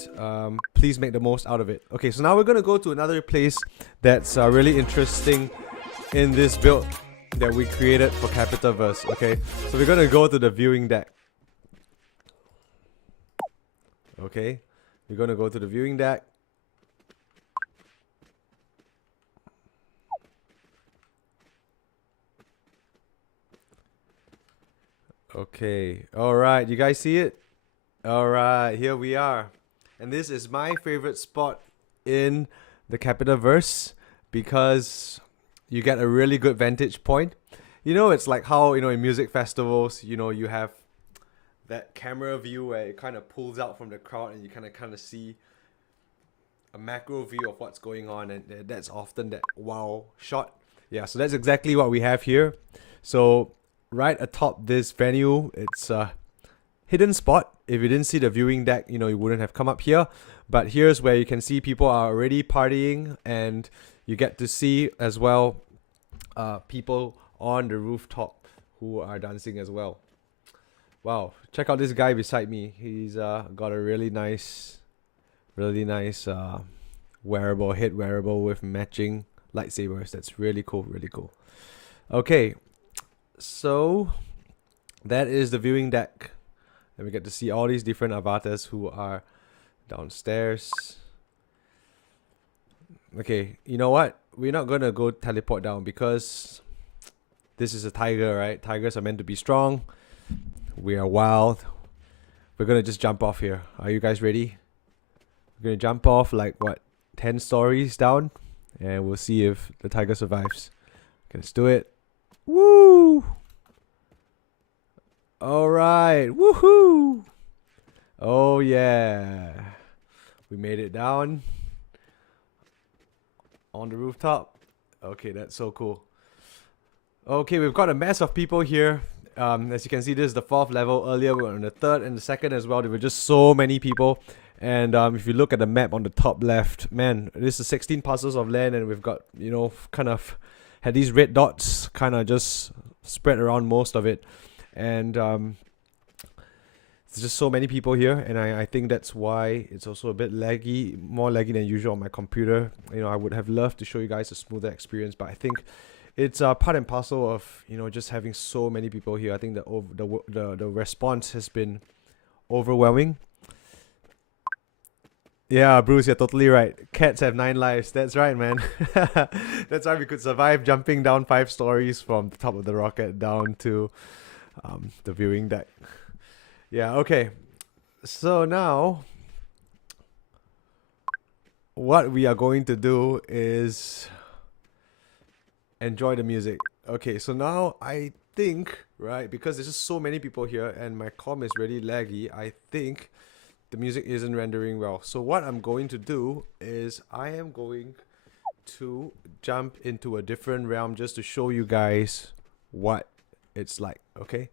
please make the most out of it. Okay, so now we're going to go to another place that's really interesting in this build that we created for CapitaVerse, okay? So we're going to go to the viewing deck. Okay, we're going to go to the viewing deck. Okay, alright, you guys see it? Alright, here we are. And this is my favorite spot in the CapitaVerse because you get a really good vantage point. You know, it's like how, you know, in music festivals, you know, you have that camera view where it kind of pulls out from the crowd and you kind of see a macro view of what's going on, and that's often that wow shot. Yeah, so that's exactly what we have here. So right atop this venue, it's a hidden spot. If you didn't see the viewing deck, you know, you wouldn't have come up here. But here's where you can see people are already partying, and you get to see as well people on the rooftop who are dancing as well. Wow, check out this guy beside me. He's got a really nice wearable, head wearable with matching lightsabers. That's really cool, really cool. Okay, so that is the viewing deck. And we get to see all these different avatars who are downstairs. Okay, you know what? We're not gonna go teleport down because this is a tiger, right? Tigers are meant to be strong. We are wild. We're gonna just jump off here. Are you guys ready? We're gonna jump off like what, 10 stories down, and we'll see if the tiger survives. Okay, let's do it. Woo! Alright, woohoo! Oh yeah. We made it down on the rooftop. Okay, that's so cool. Okay, we've got a mess of people here. As you can see, this is the 4th level. Earlier we were on the 3rd and the 2nd as well. There were just so many people. And if you look at the map on the top left, man, this is 16 parcels of land, and we've got, you know, kind of had these red dots kind of just spread around most of it. And there's just so many people here, and I think that's why it's also a bit laggy, more laggy than usual on my computer. You know, I would have loved to show you guys a smoother experience, but I think it's part and parcel of, you know, just having so many people here. I think the response has been overwhelming. Yeah, Bruce, you're totally right. Cats have 9 lives. That's right, man. That's why we could survive jumping down 5 stories from the top of the rocket down to the viewing deck. Yeah, okay. So now, what we are going to do is enjoy the music. Okay, so now I think, right, because there's just so many people here and my comm is really laggy, I think the music isn't rendering well. So what I'm going to do is I am going to jump into a different realm just to show you guys what it's like, okay?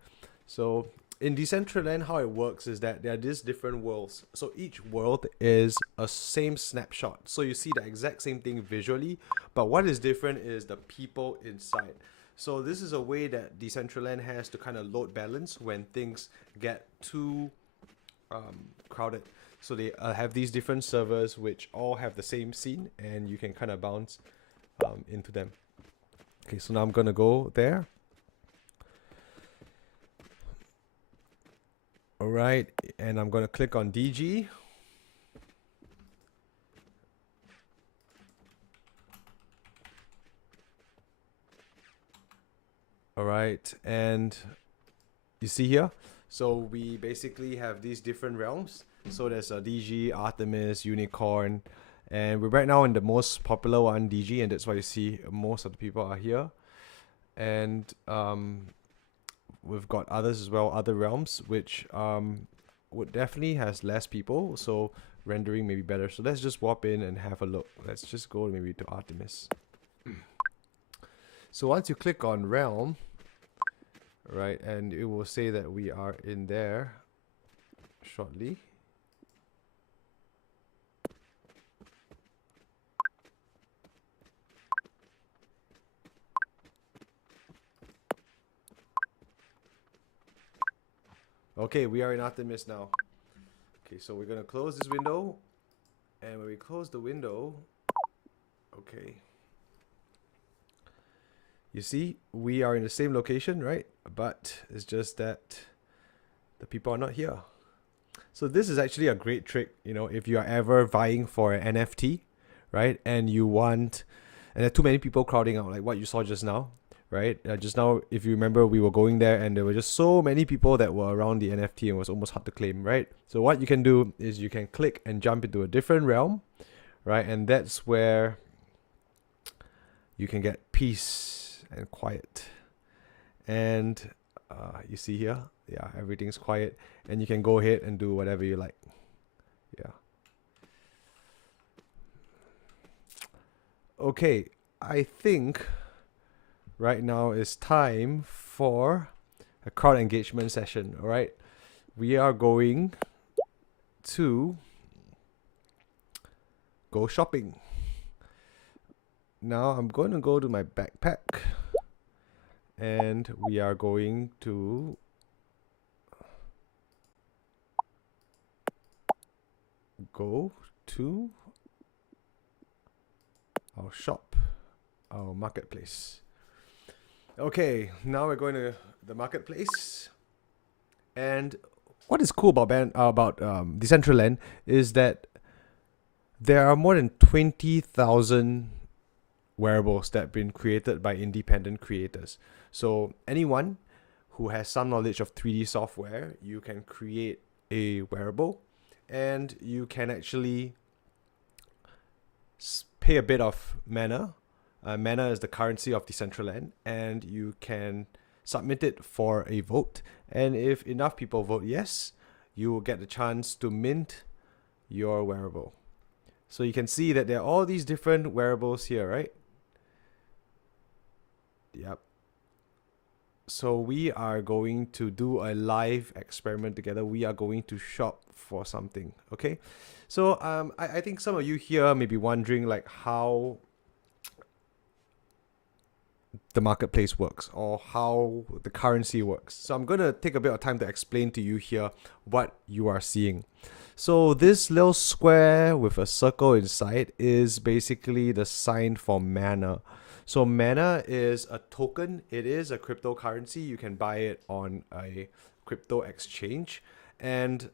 So in Decentraland, how it works is that there are these different worlds. So each world is a same snapshot. So you see the exact same thing visually, but what is different is the people inside. So this is a way that Decentraland has to kind of load balance when things get too crowded. So they have these different servers which all have the same scene and you can kind of bounce into them. Okay, so now I'm gonna go there. Alright, and I'm gonna click on DG. Alright, and you see here, so we basically have these different realms. So there's a DG, Artemis, Unicorn, and we're right now in the most popular one, DG, and that's why you see most of the people are here. And we've got others as well, other realms, which would definitely has less people, so rendering may be better. So let's just warp in and have a look. Let's just go maybe to Artemis. So once you click on realm, right, and it will say that we are in there shortly. Okay, we are in Artemis now. Okay, so we're gonna close this window, and when we close the window, okay, you see we are in the same location, right? But it's just that the people are not here. So this is actually a great trick, you know, if you are ever vying for an NFT, right? And you want, and there are too many people crowding out, like what you saw just now, right? Just now, if you remember, we were going there and there were just so many people that were around the NFT and it was almost hard to claim, right? So what you can do is you can click and jump into a different realm, right? And that's where you can get peace and quiet. And you see here, yeah, everything's quiet and you can go ahead and do whatever you like. Yeah. Okay, I think right now is time for a crowd engagement session. All right, we are going to go shopping. Now I'm going to go to my backpack and we are going to go to our shop, our marketplace. Okay, now we're going to the marketplace. And what is cool about Decentraland is that there are more than 20,000 wearables that have been created by independent creators. So anyone who has some knowledge of 3D software, you can create a wearable and you can actually pay a bit of mana. Mana is the currency of Decentraland, and you can submit it for a vote. And if enough people vote yes, you will get the chance to mint your wearable. So you can see that there are all these different wearables here, right? Yep. So we are going to do a live experiment together. We are going to shop for something, okay? So I think some of you here may be wondering like how the marketplace works or how the currency works. So I'm going to take a bit of time to explain to you here what you are seeing. So this little square with a circle inside is basically the sign for mana. So mana is a token. It is a cryptocurrency. You can buy it on a crypto exchange. And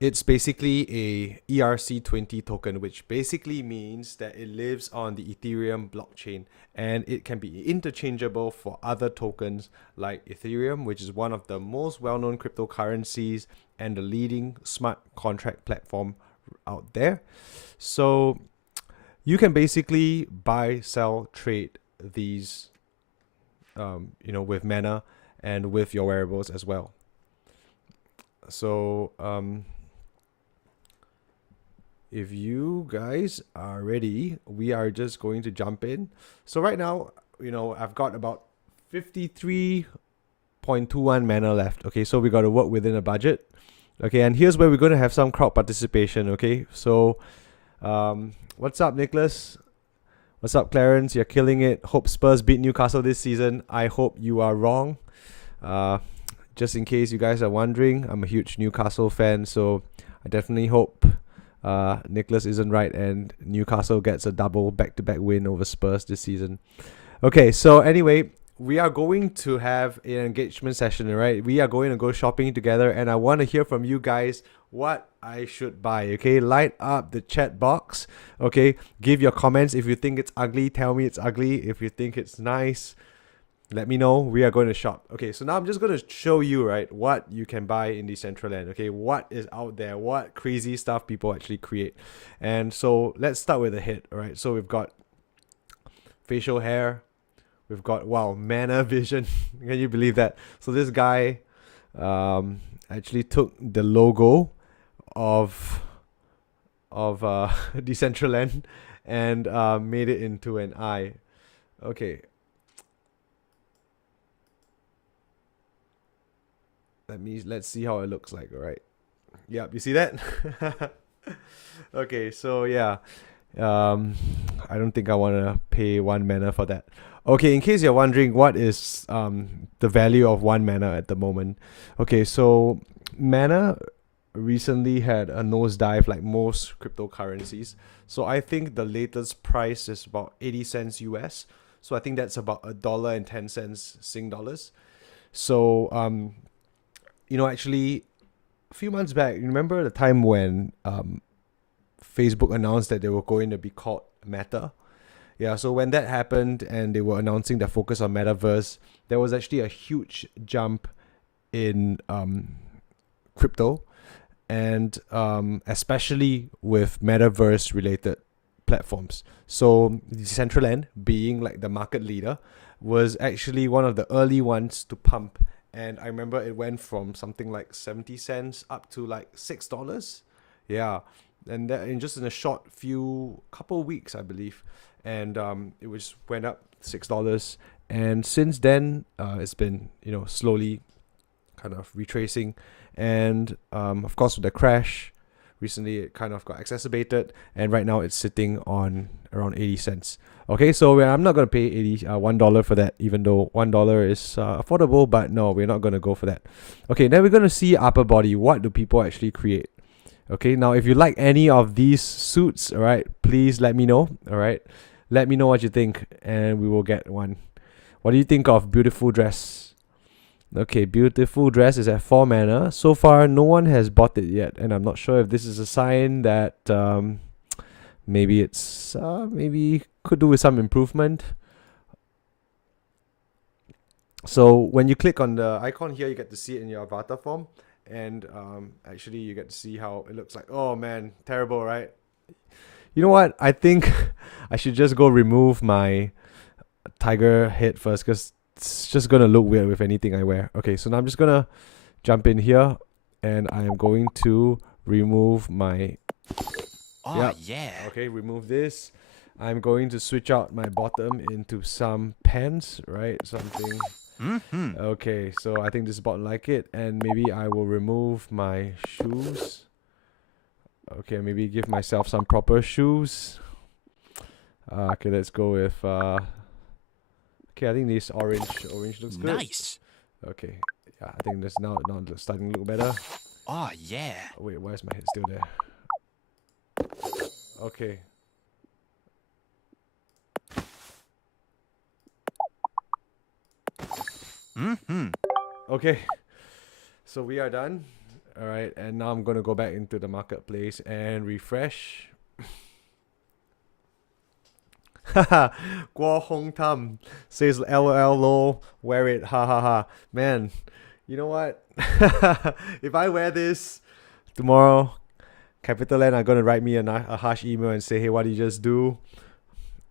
It's basically a ERC20 token, which basically means that it lives on the Ethereum blockchain and it can be interchangeable for other tokens like Ethereum, which is one of the most well-known cryptocurrencies and the leading smart contract platform out there. So you can basically buy, sell, trade these, with Mana and with your wearables as well. So if you guys are ready, we are just going to jump in. So right now, I've got about 53.21 mana left. Okay, so we got to work within a budget. Okay, and here's where we're going to have some crowd participation. Okay, so what's up, Nicholas? What's up, Clarence? You're killing it. Hope Spurs beat Newcastle this season. I hope you are wrong. Just in case you guys are wondering, I'm a huge Newcastle fan, so I definitely hope Nicholas isn't right and Newcastle gets a double back-to-back win over Spurs this season. Okay, so anyway, we are going to have an engagement session, right? We are going to go shopping together, and I want to hear from you guys what I should buy. Okay, light up the chat box. Okay, give your comments. If you think it's ugly, tell me it's ugly. If you think it's nice, let me know. We are going to shop. Okay, so now I'm just going to show you, right, what you can buy in Decentraland. Okay, what is out there, what crazy stuff people actually create. And so let's start with a hit. All right, so we've got facial hair. We've got, wow, mana vision. Can you believe that? So this guy actually took the logo of Decentraland and made it into an eye. Okay. Let's see how it looks like. All right. Yep, you see that? Okay, so yeah. I don't think I want to pay 1 mana for that. Okay, in case you're wondering what is the value of 1 mana at the moment. Okay, so mana recently had a nosedive like most cryptocurrencies. So I think the latest price is about 80 cents US. So I think that's about $1.10 Sing dollars. So actually a few months back, remember the time when Facebook announced that they were going to be called Meta? Yeah, so when that happened and they were announcing their focus on Metaverse, there was actually a huge jump in crypto, and especially with Metaverse related platforms. So Decentraland, being like the market leader, was actually one of the early ones to pump. And I remember it went from something like 70 cents up to like $6. Yeah. And that in just in a short couple weeks, I believe. And it went up $6. And since then, it's been, slowly kind of retracing. And of course, with the crash, recently it kind of got exacerbated. And right now it's sitting on around 80 cents. Okay, so I'm not going to pay $1 for that, even though $1 is affordable. But no, we're not going to go for that. Okay, then we're going to see upper body. What do people actually create? Okay, now if you like any of these suits, all right, please let me know. All right, let me know what you think, and we will get one. What do you think of beautiful dress? Okay, beautiful dress is at 4 mana. So far, no one has bought it yet, and I'm not sure if this is a sign that maybe it's maybe could do with some improvement. So when you click on the icon here, you get to see it in your avatar form. And actually you get to see how it looks like. Oh man, terrible, right? You know what? I think I should just go remove my tiger head first, because it's just gonna look weird with anything I wear. Okay, so now I'm just gonna jump in here and I am going to remove my yeah. Okay, remove this. I'm going to switch out my bottom into some pants, right? Something. Okay, so I think this is about like it, and maybe I will remove my shoes. Okay, maybe give myself some proper shoes. Okay, let's go with okay, I think this orange looks good. Nice. Okay, yeah, I think this now starting to look better. Oh yeah. Wait, why is my head still there? Okay. Okay, so we are done. All right, and now I'm gonna go back into the marketplace and refresh. Haha, Guo Hong Tam says LOL lol, wear it, ha ha ha. Man, you know what? If I wear this tomorrow, CapitaLand are gonna write me a harsh email and say, hey, what did you just do?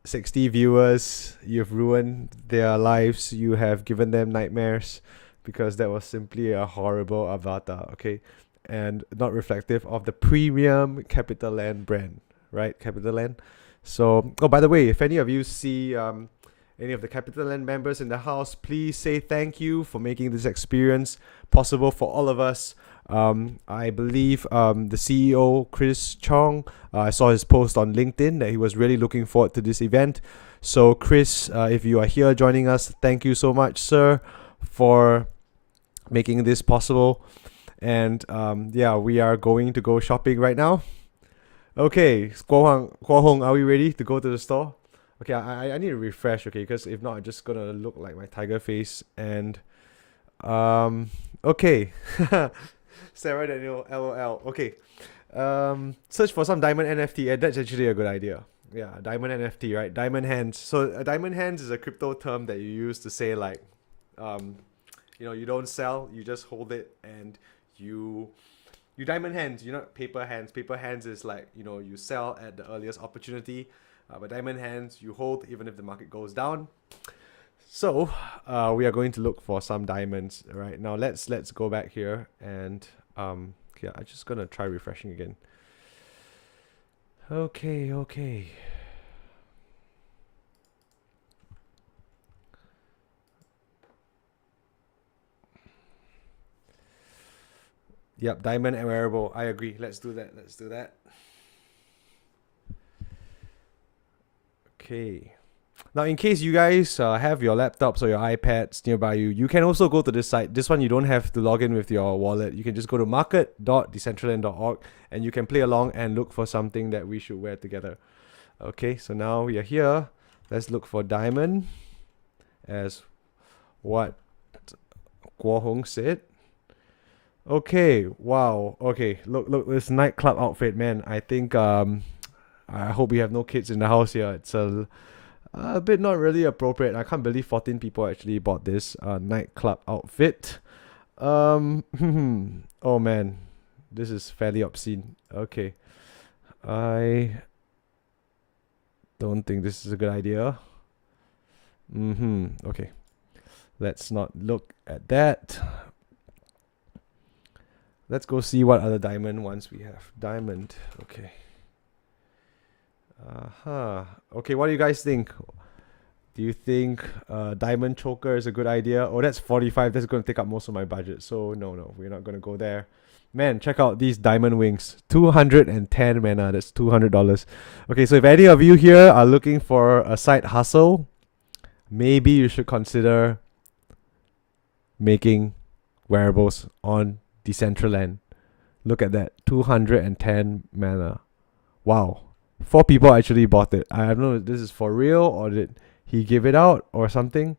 60 viewers, you've ruined their lives, you have given them nightmares because that was simply a horrible avatar, okay? And not reflective of the premium CapitaLand brand, right? CapitaLand. So, oh, by the way, if any of you see any of the CapitaLand members in the house, please say thank you for making this experience possible for all of us. I believe the CEO, Chris Chong, I saw his post on LinkedIn that he was really looking forward to this event. So, Chris, if you are here joining us, thank you so much, sir, for making this possible. And yeah, we are going to go shopping right now. Okay, Guo Hong, are we ready to go to the store? Okay, I need to refresh, okay, because if not, I'm just gonna look like my tiger face. And okay, Sarah Daniel, LOL. Okay, search for some diamond NFT, and that's actually a good idea. Yeah, diamond NFT, right? Diamond hands. So diamond hands is a crypto term that you use to say like, you don't sell, you just hold it, and you diamond hands. You're not paper hands. Paper hands is like, you sell at the earliest opportunity. But diamond hands, you hold even if the market goes down. So we are going to look for some diamonds right now. Let's go back here and yeah, I'm just gonna try refreshing again. Okay. Yep, diamond and wearable. I agree. Let's do that. Okay. Now, in case you guys have your laptops or your iPads nearby you, you can also go to this site. This one, you don't have to log in with your wallet. You can just go to market.decentraland.org and you can play along and look for something that we should wear together. Okay, so now we are here. Let's look for diamond as what Guo Hong said. Okay, wow. Okay, look, this nightclub outfit, man. I think I hope we have no kids in the house here. It's a bit not really appropriate. I can't believe 14 people actually bought this nightclub outfit. Oh man, this is fairly obscene. Okay, I don't think this is a good idea. Okay, let's not look at that. Let's go see what other diamond ones we have. Diamond, okay. Okay, what do you guys think? Do you think diamond choker is a good idea? Oh, that's 45. That's going to take up most of my budget. So no, we're not going to go there. Man, check out these diamond wings. 210 mana. That's $200. Okay, so if any of you here are looking for a side hustle, maybe you should consider making wearables on Decentraland. Look at that. 210 mana. Wow. 4 people actually bought it. I don't know if this is for real or did he give it out or something.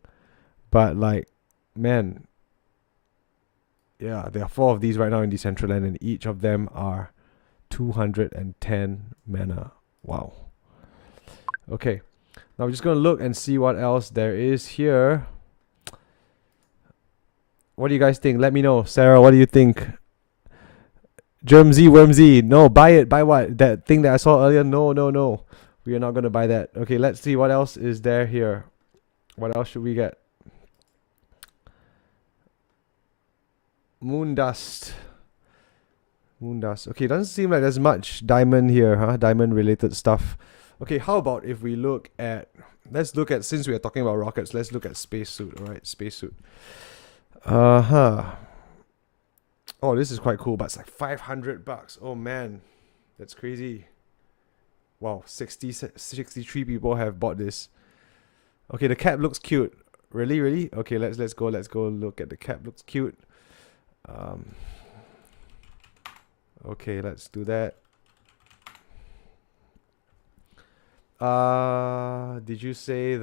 But like, man. Yeah, there are 4 of these right now in Decentraland and each of them are 210 mana. Wow. Okay. Now we're just going to look and see what else there is here. What do you guys think? Let me know. Sarah, what do you think? Wormsy. No, buy it. Buy what? That thing that I saw earlier? No. We are not going to buy that. Okay, let's see what else is there here. What else should we get? Moondust. Okay, doesn't seem like there's much diamond here, huh? Diamond related stuff. Okay, how about if we look at... Let's look at... Since we are talking about rockets, let's look at spacesuit, alright? Spacesuit. Oh, this is quite cool, but it's like $500. Oh man, that's crazy. Wow, 63 people have bought this. Okay, the cap looks cute. Really? Okay, let's go look at the cap. Looks cute. Okay, let's do that. Did you say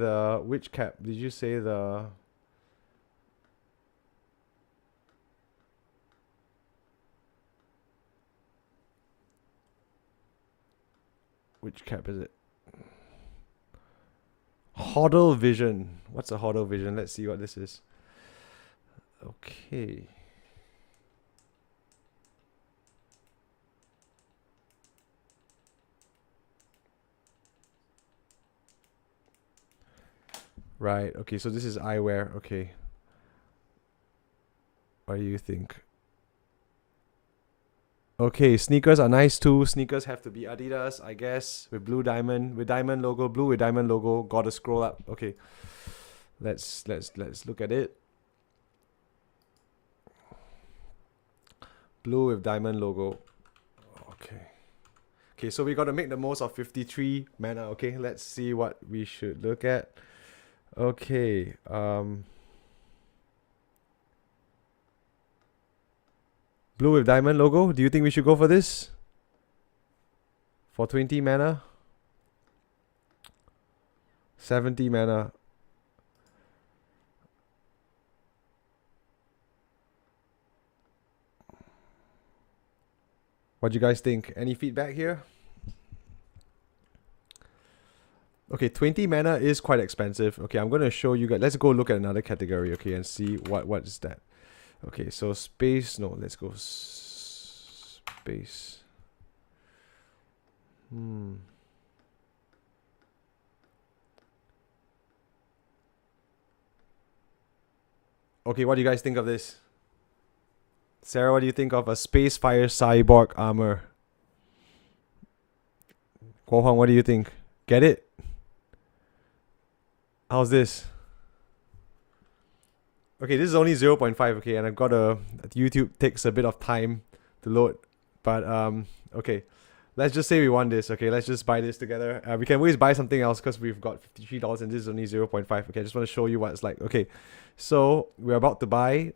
which cap? Did you say the... Which cap is it? Hodl Vision. What's a Hodl Vision? Let's see what this is. Okay. Right. Okay. So this is eyewear. Okay. What do you think? Okay, sneakers are nice too. Sneakers have to be Adidas, I guess, with blue diamond, with diamond logo, blue with diamond logo. Gotta scroll up. Okay, let's look at it. Blue with diamond logo. Okay, so we gotta make the most of 53 mana. Okay, let's see what we should look at. Okay, blue with diamond logo. Do you think we should go for this? For 20 mana? 70 mana. What do you guys think? Any feedback here? Okay, 20 mana is quite expensive. Okay, I'm going to show you guys. Let's go look at another category, okay, and see what is that. Okay, so space. No, let's go space. Okay, what do you guys think of this? Sarah, what do you think of a space fire cyborg armor? Guo Huang, what do you think? Get it? How's this? Okay, this is only 0.5, okay, and I've got YouTube takes a bit of time to load, but okay, let's just say we want this, okay, let's just buy this together. We can always buy something else because we've got $53 and this is only 0.5, okay, I just want to show you what it's like. Okay, so we're about to buy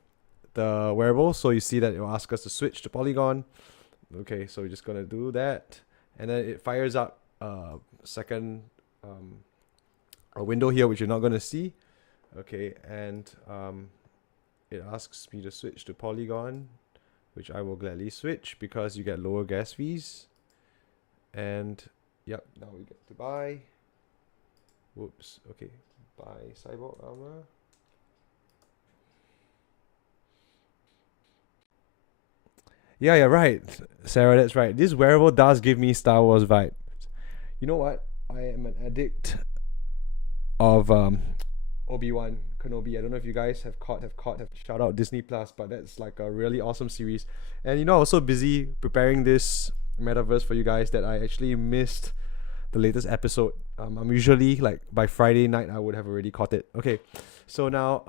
the wearable, so you see that it will ask us to switch to Polygon. Okay, so we're just gonna do that, and then it fires up second a window here which you're not gonna see. Okay, and it asks me to switch to Polygon, which I will gladly switch because you get lower gas fees. And yep, now we get to buy. Whoops. Okay, buy cyborg armor. Yeah, right, Sarah. That's right. This wearable does give me Star Wars vibe. You know what? I am an addict of Obi-Wan Kenobi. I don't know if you guys have shout out Disney Plus, but that's like a really awesome series. And you know, I was so busy preparing this metaverse for you guys that I actually missed the latest episode. I'm usually like by Friday night I would have already caught it. Okay, so now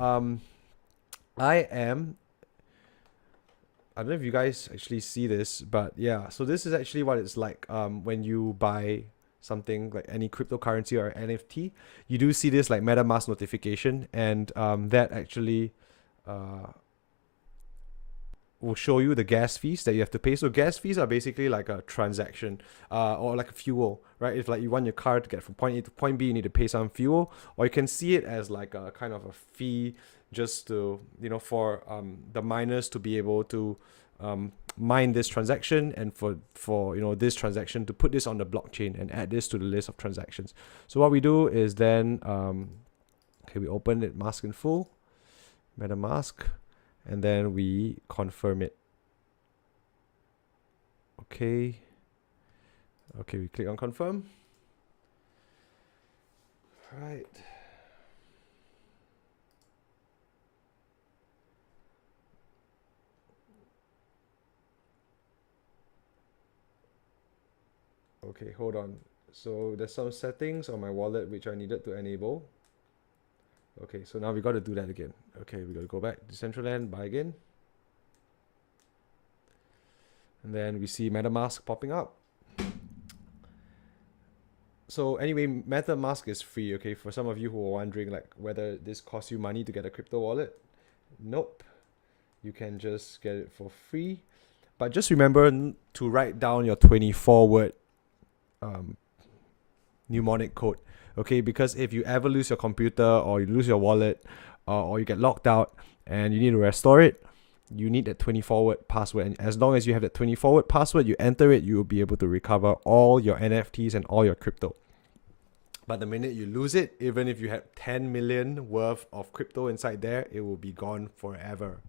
I don't know if you guys actually see this, but yeah, so this is actually what it's like when you buy something like any cryptocurrency or NFT. You do see this like MetaMask notification, and that actually will show you the gas fees that you have to pay. So gas fees are basically like a transaction or like a fuel, right? If like you want your car to get from point A to point B, you need to pay some fuel, or you can see it as like a kind of a fee just to, you know, for the miners to be able to mine this transaction, and for you know, this transaction to put this on the blockchain and add this to the list of transactions. So what we do is then okay, we open it mask in full, MetaMask, and then we confirm it. Okay, we click on confirm. Right. Okay, hold on. So there's some settings on my wallet which I needed to enable. Okay, so now we got to do that again. Okay, we got to go back to Decentraland, buy again. And then we see MetaMask popping up. So anyway, MetaMask is free, okay? For some of you who are wondering like whether this costs you money to get a crypto wallet. Nope. You can just get it for free. But just remember to write down your 24-word mnemonic code, okay? Because if you ever lose your computer or you lose your wallet or you get locked out and you need to restore it, you need that 24-word password. And as long as you have that 24-word password, you enter it, you will be able to recover all your NFTs and all your crypto. But the minute you lose it, even if you have 10 million worth of crypto inside there, it will be gone forever.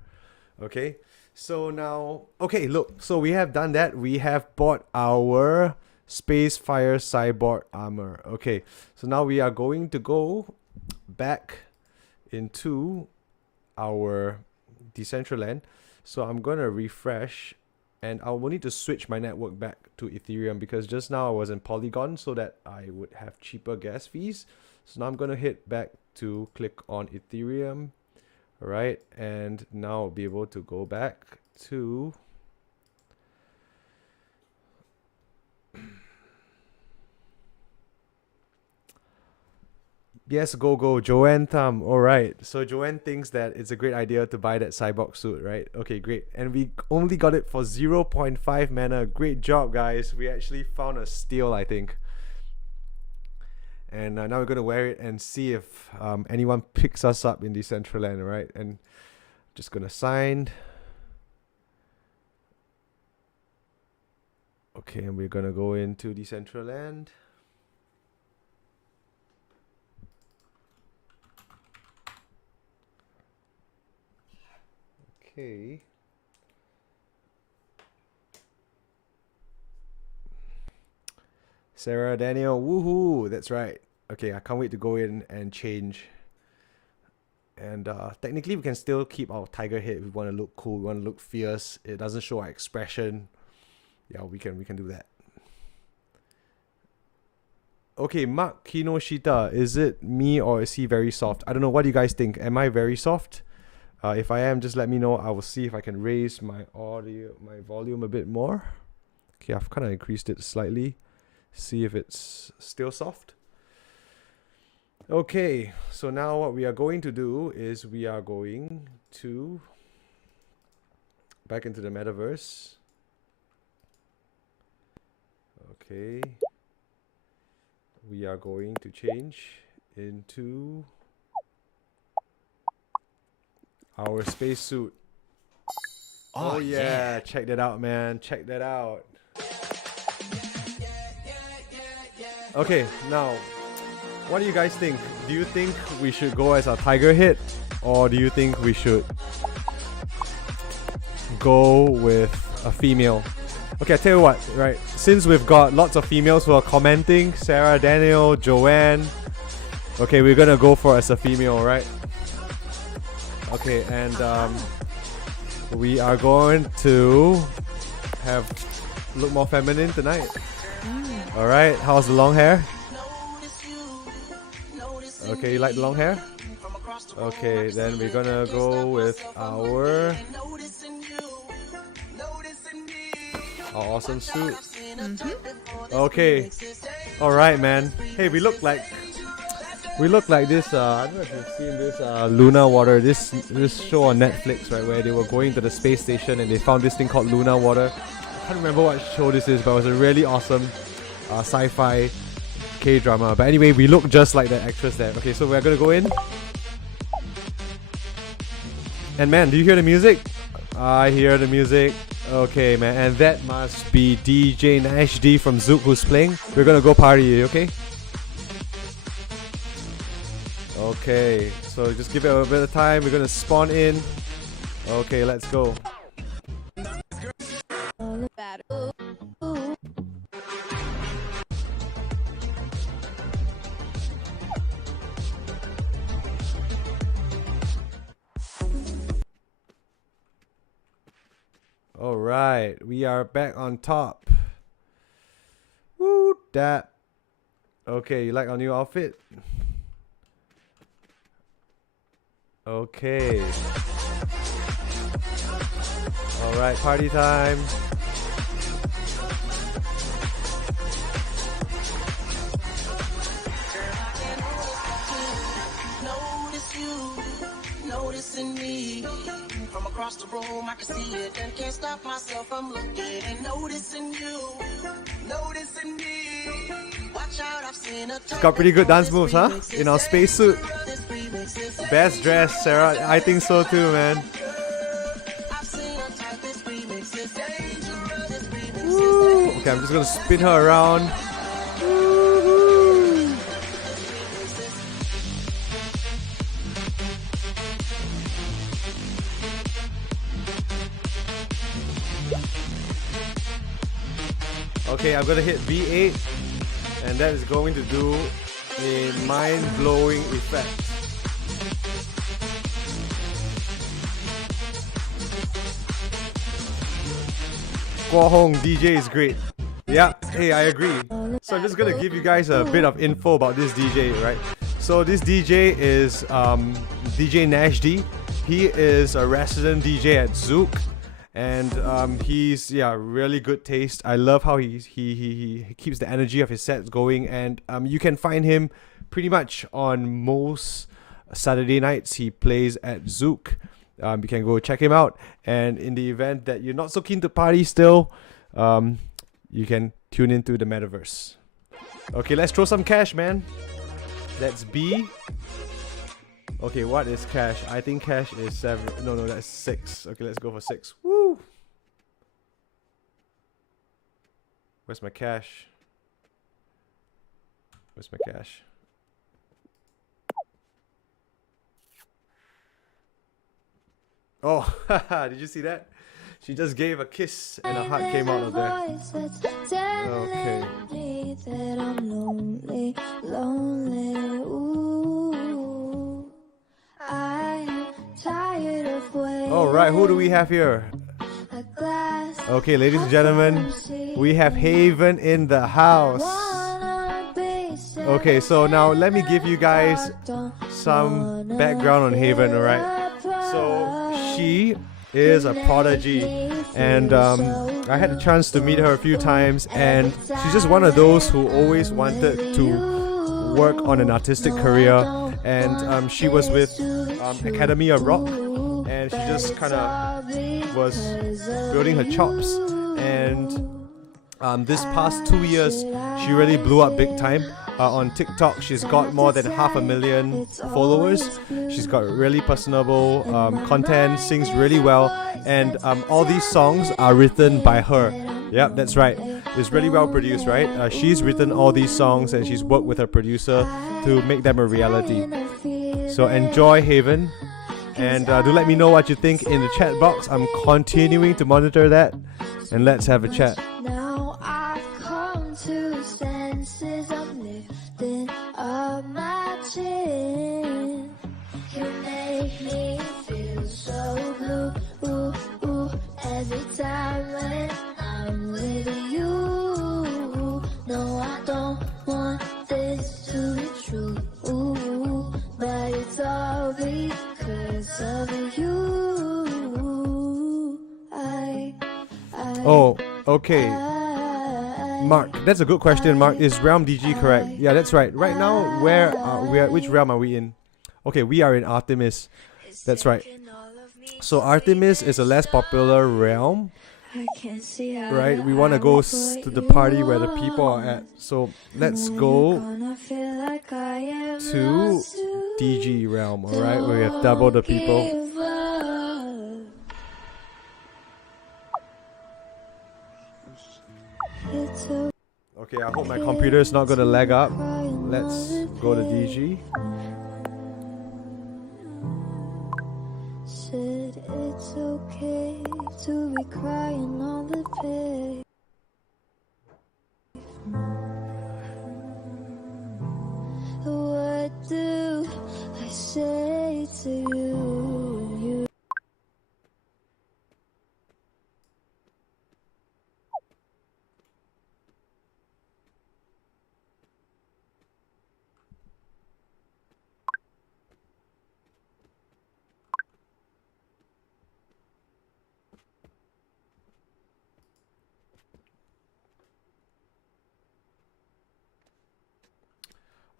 Okay, so now, okay, look, so we have done that. We have bought our Spacefire Cyborg armor. Okay, so now we are going to go back into our Decentraland. So I'm gonna refresh, and I will need to switch my network back to Ethereum because just now I was in Polygon so that I would have cheaper gas fees. So now I'm gonna hit back to click on Ethereum. All right, and now I'll be able to go back to yes, go, Joanne Tham. All right, so Joanne thinks that it's a great idea to buy that cyborg suit, right? Okay, great. And we only got it for 0.5 mana. Great job, guys. We actually found a steal, I think. And now we're going to wear it and see if anyone picks us up in Decentraland, right? And just going to sign. Okay, and we're going to go into Decentraland. Okay. Sarah Daniel, woohoo, that's right. Okay, I can't wait to go in and change. And technically we can still keep our tiger head if we want to look cool, we want to look fierce. It doesn't show our expression. Yeah, we can do that. Okay, Mark Kinoshita, is it me or is he very soft? I don't know, what do you guys think? Am I very soft? If I am, just let me know. I will see if I can raise my audio, my volume a bit more. Okay, I've kind of increased it slightly. See if it's still soft. Okay, so now what we are going to do is we are going to back into the metaverse. Okay, we are going to change into our spacesuit. Oh yeah, check that out, man. Check that out. Okay, now, what do you guys think? Do you think we should go as a tiger head, or do you think we should go with a female? Okay, I tell you what, right? Since we've got lots of females who are commenting, Sarah, Daniel, Joanne. Okay, we're gonna go for as a female, right? Okay, and we are going to look more feminine tonight. All right, how's the long hair? Okay, you like the long hair? Okay, then we're gonna go with our awesome suit. Okay, all right, man. Hey, we look like this. I don't know if you've seen this Luna Water. This show on Netflix, right, where they were going to the space station and they found this thing called Luna Water. I can't remember what show this is, but it was a really awesome sci-fi K-drama. But anyway, we look just like the actress there. Okay, so we're gonna go in. And man, do you hear the music? I hear the music. Okay, man, and that must be DJ Nash D from Zook who's playing. We're gonna go party, okay? Okay, so just give it a bit of time. We're gonna spawn in. Okay, let's go. Alright, we are back on top. Woo, that. Okay, you like our new outfit? Okay. Alright, party time. Noticing me from across the room, I can see it and can't stop myself from looking and noticing you, noticing me. Watch out, I've seen a She's got pretty good dance moves, huh? In our spacesuit. Best dressed, Sarah. I think so too, man. Okay, I'm just gonna spin her around. Okay, I'm gonna hit V8, and that is going to do a mind-blowing effect. Guo Hong, DJ is great. Yeah, hey, I agree. So I'm just gonna give you guys a bit of info about this DJ, right? So this DJ is DJ Nash D. He is a resident DJ at Zouk, and he's really good taste. I love how he keeps the energy of his sets going, and you can find him pretty much on most Saturday nights. He plays at Zouk. You can go check him out, and in the event that you're not so keen to party still, you can tune into the Metaverse. Okay, let's throw some cash, man. That's B. Okay, what is cash? I think cash is 7. No, that's 6. Okay, let's go for 6. Woo! Where's my cash? Where's my cash? Oh, did you see that? She just gave a kiss and a heart came out of there. Okay. Alright, who do we have here? Okay, ladies and gentlemen, we have Haven in the house. Okay, so now let me give you guys some background on Haven, alright? So she is a prodigy, and I had a chance to meet her a few times, and she's just one of those who always wanted to work on an artistic career, and she was with Academy of Rock, and she just kind of was building her chops, and this past 2 years she really blew up big time. On TikTok, she's got more than 500,000 followers. She's got really personable content, sings really well, and all these songs are written by her. Yep, that's right. It's really well produced, right? She's written all these songs, and she's worked with her producer to make them a reality. So enjoy Haven, and do let me know what you think in the chat box. I'm continuing to monitor that, and let's have a chat. Now I've come to senses, I'm lifting up my chin. You make me feel so blue, ooh, ooh, every time when I'm with you. No, I don't want this to be true, ooh, but it's all because of you. Oh, okay. Mark, that's a good question, Mark. Is Realm DG correct? Yeah, that's right. Right now, which realm are we in? Okay, we are in Artemis. That's right. So Artemis is a less popular realm, right? We want to go to the party where the people are at. So let's go to DG realm, alright? We have double the people. Okay, I hope my computer is not going to lag up. Let's go to DG. Said it's okay to be crying on the pavement. What do I say to you?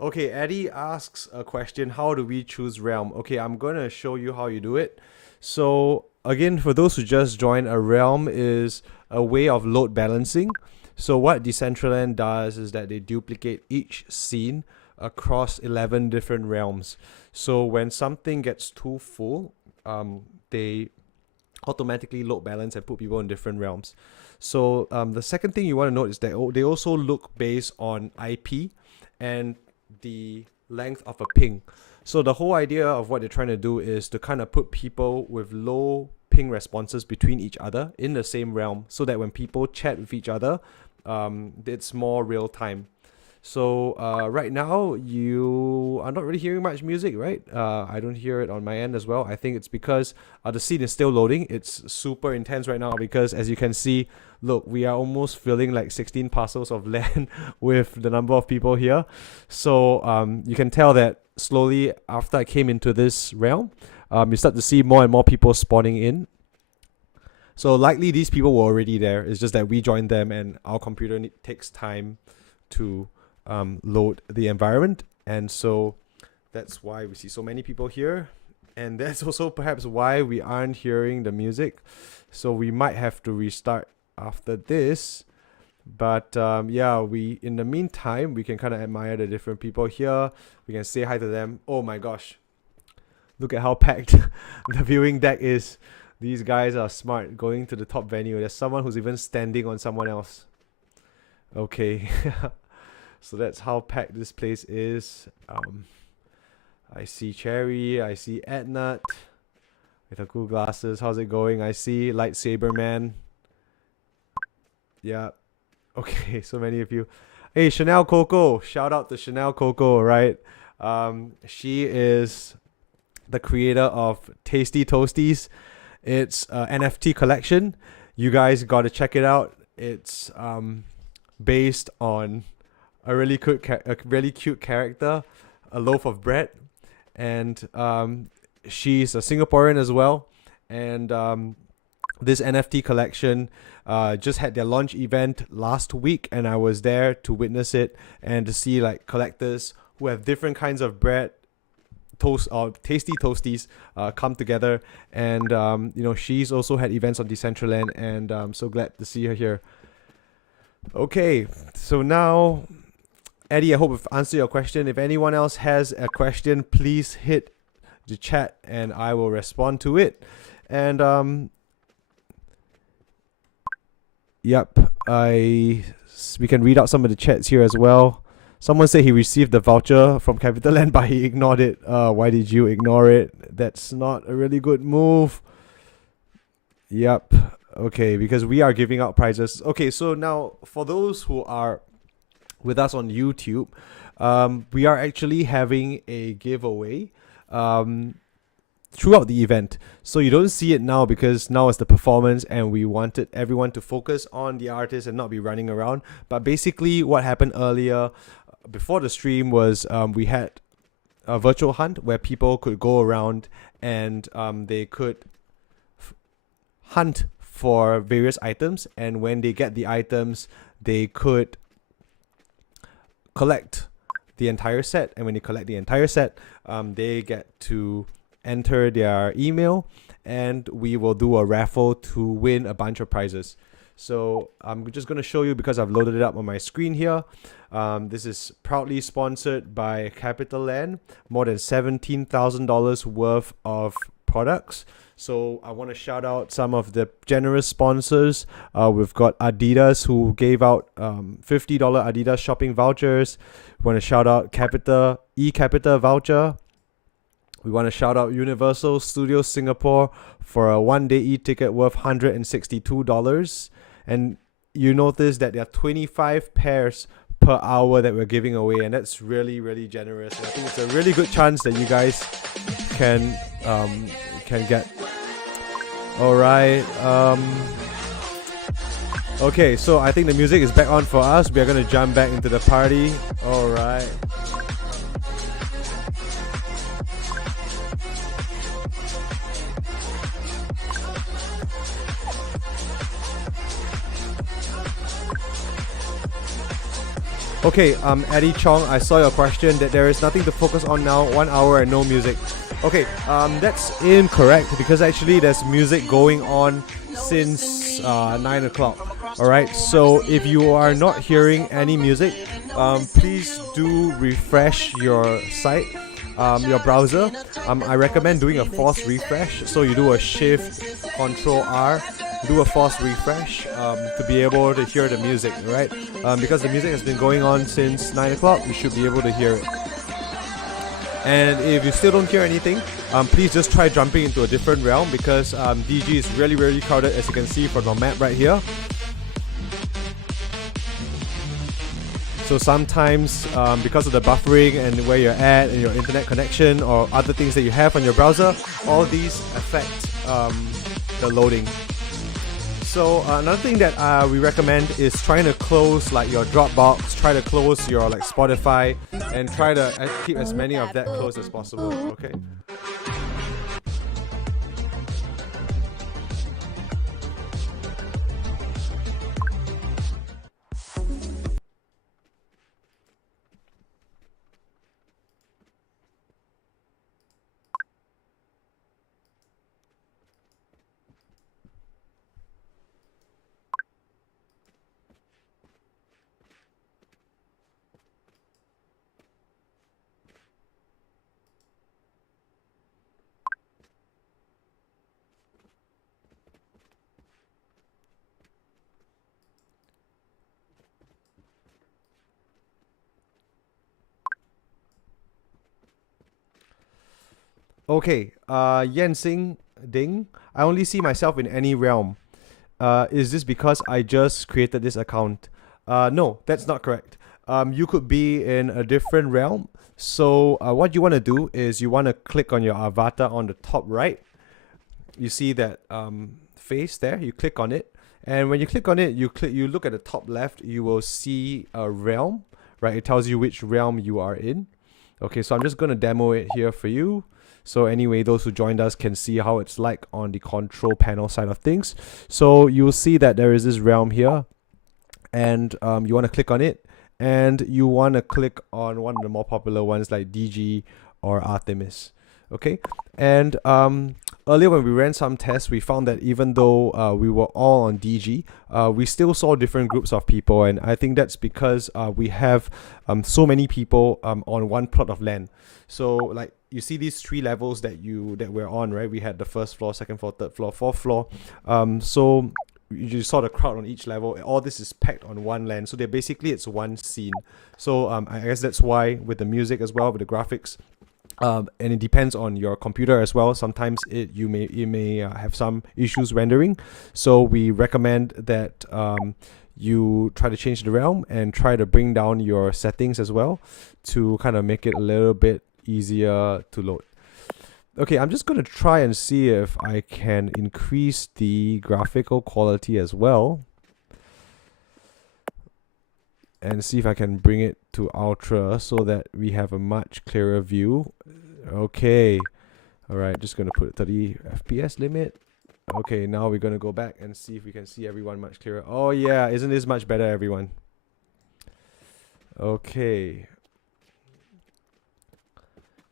Okay, Eddie asks a question, how do we choose realm? Okay, I'm going to show you how you do it. So again, for those who just joined, a realm is a way of load balancing. So what Decentraland does is that they duplicate each scene across 11 different realms. So when something gets too full, they automatically load balance and put people in different realms. So the second thing you want to note is that they also look based on IP and the length of a ping. So the whole idea of what they're trying to do is to kind of put people with low ping responses between each other in the same realm, so that when people chat with each other, it's more real time. So right now you are not really hearing much music, right? I don't hear it on my end as well. I think it's because the scene is still loading. It's super intense right now because, as you can see, look, we are almost filling like 16 parcels of land with the number of people here. So you can tell that slowly after I came into this realm, you start to see more and more people spawning in. So likely these people were already there. It's just that we joined them and our computer takes time to load the environment, and so that's why we see so many people here, and that's also perhaps why we aren't hearing the music. So we might have to restart after this, but yeah, we in the meantime we can kind of admire the different people here. We can say hi to them. Oh my gosh, look at how packed the viewing deck is. These guys are smart, going to the top venue. There's someone who's even standing on someone else. Okay. So that's how packed this place is. I see Cherry, I see Ednut with the cool glasses. How's it going? I see Lightsaber Man. Yeah. Okay, so many of you. Hey, Chanel Coco. Shout out to Chanel Coco, right? She is the creator of Tasty Toasties. It's an NFT collection. You guys got to check it out. It's based on a really cute character, a loaf of bread, and she's a Singaporean as well. And this NFT collection just had their launch event last week, and I was there to witness it and to see like collectors who have different kinds of bread, tasty toasties come together. And you know, she's also had events on Decentraland, and I'm so glad to see her here. Okay, so now, Eddie, I hope I've answered your question. If anyone else has a question, please hit the chat and I will respond to it. And yep, we can read out some of the chats here as well. Someone said he received the voucher from CapitaLand, but he ignored it. Why did you ignore it? That's not a really good move. Yep. Okay, because we are giving out prizes. Okay, so now for those who are with us on YouTube, we are actually having a giveaway throughout the event. So you don't see it now because now it's the performance and we wanted everyone to focus on the artist and not be running around. But basically what happened earlier before the stream was we had a virtual hunt where people could go around and they could hunt for various items, and when they get the items they could collect the entire set, and when they collect the entire set, they get to enter their email, and we will do a raffle to win a bunch of prizes. So I'm just going to show you because I've loaded it up on my screen here. This is proudly sponsored by CapitaLand, more than $17,000 worth of products. So I want to shout out some of the generous sponsors. We've got Adidas, who gave out $50 Adidas shopping vouchers. We want to shout out Capita voucher. We want to shout out Universal Studios Singapore for a one-day e-ticket worth $162. And you notice that there are 25 pairs per hour that we're giving away, and that's really, really generous. And I think it's a really good chance that you guys can get. All right. Okay, so I think the music is back on for us. We are going to jump back into the party. All right. Okay, Eddie Chong, I saw your question that there is nothing to focus on now, 1 hour and no music. Okay, that's incorrect because actually there's music going on since 9 o'clock. Alright, so if you are not hearing any music, please do refresh your site. your browser, I recommend doing a force refresh. So you do a Shift Control R, do a force refresh to be able to hear the music, right? Because the music has been going on since 9 o'clock, you should be able to hear it. And if you still don't hear anything, please just try jumping into a different realm, because DG is really, really crowded, as you can see from the map right here. So sometimes, because of the buffering and where you're at and your internet connection or other things that you have on your browser, all these affect the loading. So another thing that we recommend is trying to close like your Dropbox, try to close your like Spotify, and try to keep as many of that closed as possible, okay? Okay, Yensing Ding, I only see myself in any realm. Is this because I just created this account? No, that's not correct. You could be in a different realm. So what you want to do is you want to click on your avatar on the top right. You see that face there, you click on it. And when you click on it, you look at the top left, you will see a realm, right? It tells you which realm you are in. Okay, so I'm just going to demo it here for you. So anyway, those who joined us can see how it's like on the control panel side of things. So you'll see that there is this realm here, and you want to click on it, and you want to click on one of the more popular ones like DG or Artemis. Okay, and earlier when we ran some tests, we found that even though we were all on DG, we still saw different groups of people, and I think that's because we have so many people on one plot of land. So like you see these 3 levels that we're on, right? We had the first floor, second floor, third floor, fourth floor. So you saw the crowd on each level. All this is packed on one land. So it's one scene. So I guess that's why with the music as well, with the graphics, and it depends on your computer as well. Sometimes you may have some issues rendering. So we recommend that you try to change the realm and try to bring down your settings as well to kind of make it a little bit easier to load. Okay, I'm just going to try and see if I can increase the graphical quality as well, and see if I can bring it to ultra so that we have a much clearer view. Okay, alright, just going to put 30 FPS limit. Okay, now we're going to go back and see if we can see everyone much clearer. Oh yeah, isn't this much better, everyone? Okay.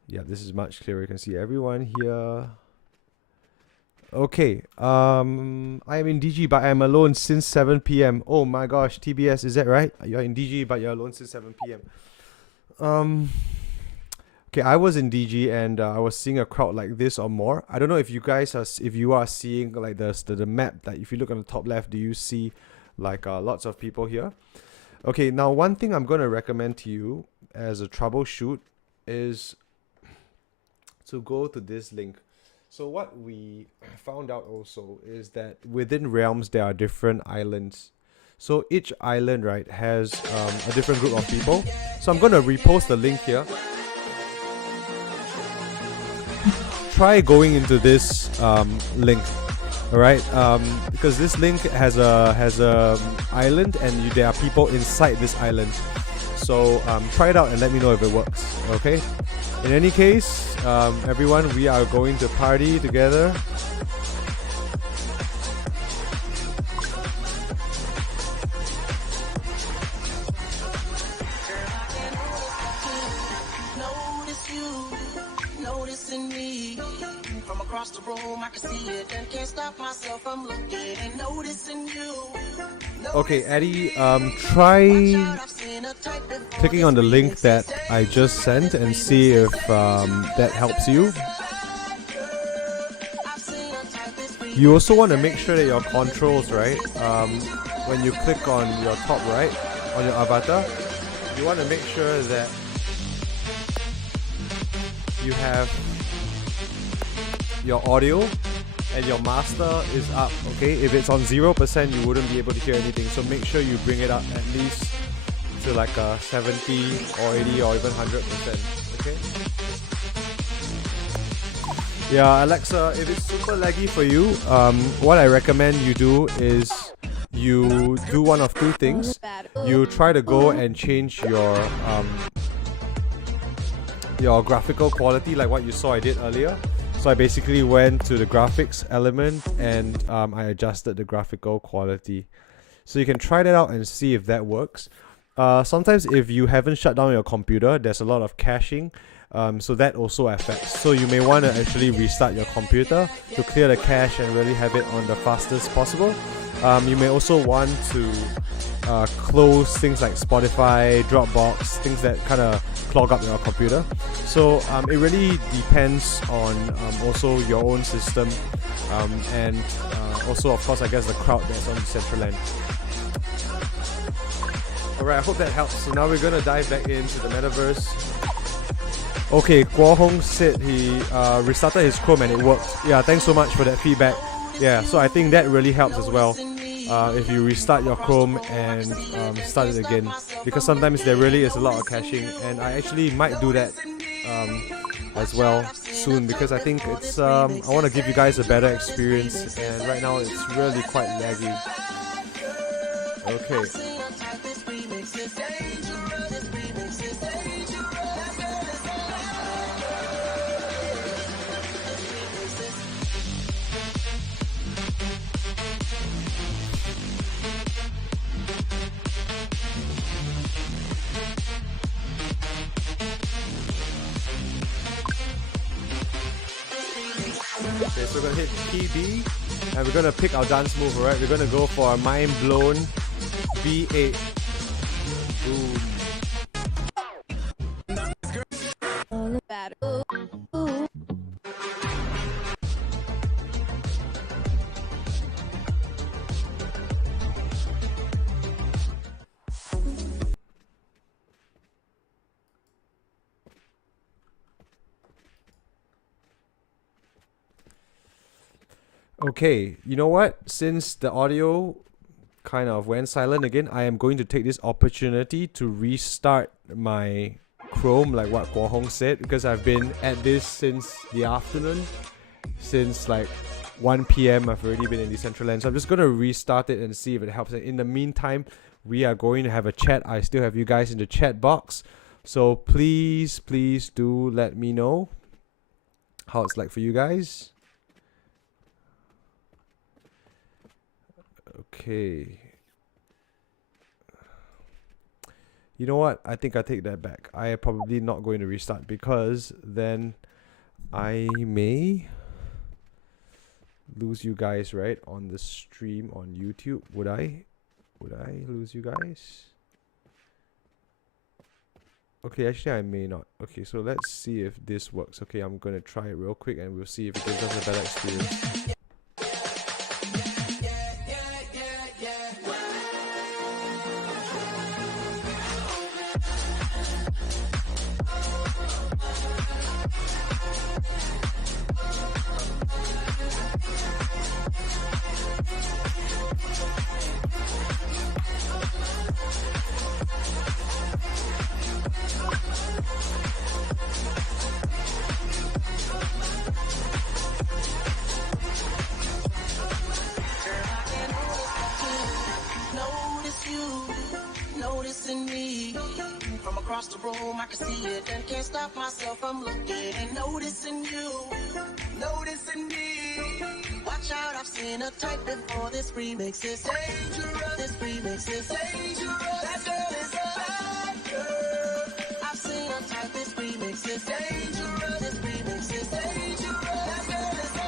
Yeah, this is much clearer. You can see everyone here. Okay, I am in DG, but I'm alone since 7 p.m. Oh my gosh, TBS, is that right? You're in DG, but you're alone since 7 p.m. Okay, I was in DG and I was seeing a crowd like this or more. I don't know if you guys are seeing like the map. Like if you look on the top left, do you see like lots of people here? Okay, now one thing I'm going to recommend to you as a troubleshoot is to go to this link. So what we found out also is that within realms there are different islands. So each island, right, has a different group of people. So I'm going to repost the link here. Try going into this link, all right? Because this link has a island, and there are people inside this island. So try it out and let me know if it works. Okay. In any case, everyone, we are going to party together. across the room, I can see it and can't stop myself from looking and noticing you. Okay, Eddie, try clicking on the link that I just sent and see if that helps you. You also want to make sure that your controls, right? When you click on your top right, on your avatar, you want to make sure that you have your audio and your master is up, okay? If it's on 0%, you wouldn't be able to hear anything, so make sure you bring it up at least to like a 70 or 80 or even 100%, okay? Yeah, Alexa, if it's super laggy for you, what I recommend you do is you do one of two things. You try to go and change your graphical quality, like what you saw I did earlier. So I basically went to the graphics element and I adjusted the graphical quality. So you can try that out and see if that works. Sometimes if you haven't shut down your computer, there's a lot of caching. So that also affects. So you may want to actually restart your computer to clear the cache and really have it on the fastest possible. You may also want to close things like Spotify, Dropbox, things that kind of clog up your computer. So it really depends on also your own system and also of course I guess the crowd that's on Decentraland. Alright, I hope that helps. So now we're gonna dive back into the Metaverse. Okay, Guo Hong said he restarted his Chrome and it worked. Yeah, thanks so much for that feedback. Yeah, so I think that really helps as well. If you restart your Chrome and start it again, because sometimes there really is a lot of caching, and I actually might do that as well soon, because I think it's I want to give you guys a better experience, and right now it's really quite laggy. Okay. Okay, so we're gonna hit PB and we're gonna pick our dance move, alright? We're gonna go for a mind blown B8. Boom. Okay, you know what? Since the audio kind of went silent again, I am going to take this opportunity to restart my Chrome, like what Guo Hong said, because I've been at this since the afternoon. Since like 1 PM, I've already been in Decentraland. So I'm just going to restart it and see if it helps. And in the meantime, we are going to have a chat. I still have you guys in the chat box. So please do let me know how it's like for you guys. Okay. You know what? I think I take that back. I am probably not going to restart, because then I may lose you guys, right? On the stream on YouTube. Would I lose you guys? Okay, actually I may not. Okay, so let's see if this works. Okay, I'm gonna try it real quick and we'll see if it gives us a better experience. Across the room, I can see it and can't stop myself from looking and noticing you, noticing me. Watch out, I've seen a type before. This remix is dangerous. This remix is dangerous. That girl is a bad girl. I've seen a type. This remix is dangerous. This remix is dangerous. That girl is a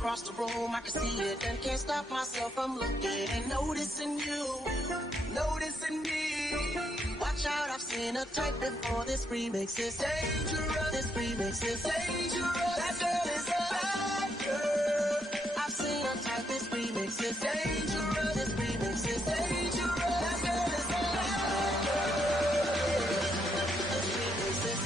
across the room, I can see it and can't stop myself from looking and noticing you, noticing me. Watch out, I've seen a type before. This remix is dangerous. This remix is dangerous. That girl is a bad girl. I've seen a type. This remix is dangerous. This remix is dangerous. That girl is a bad girl. This remix is.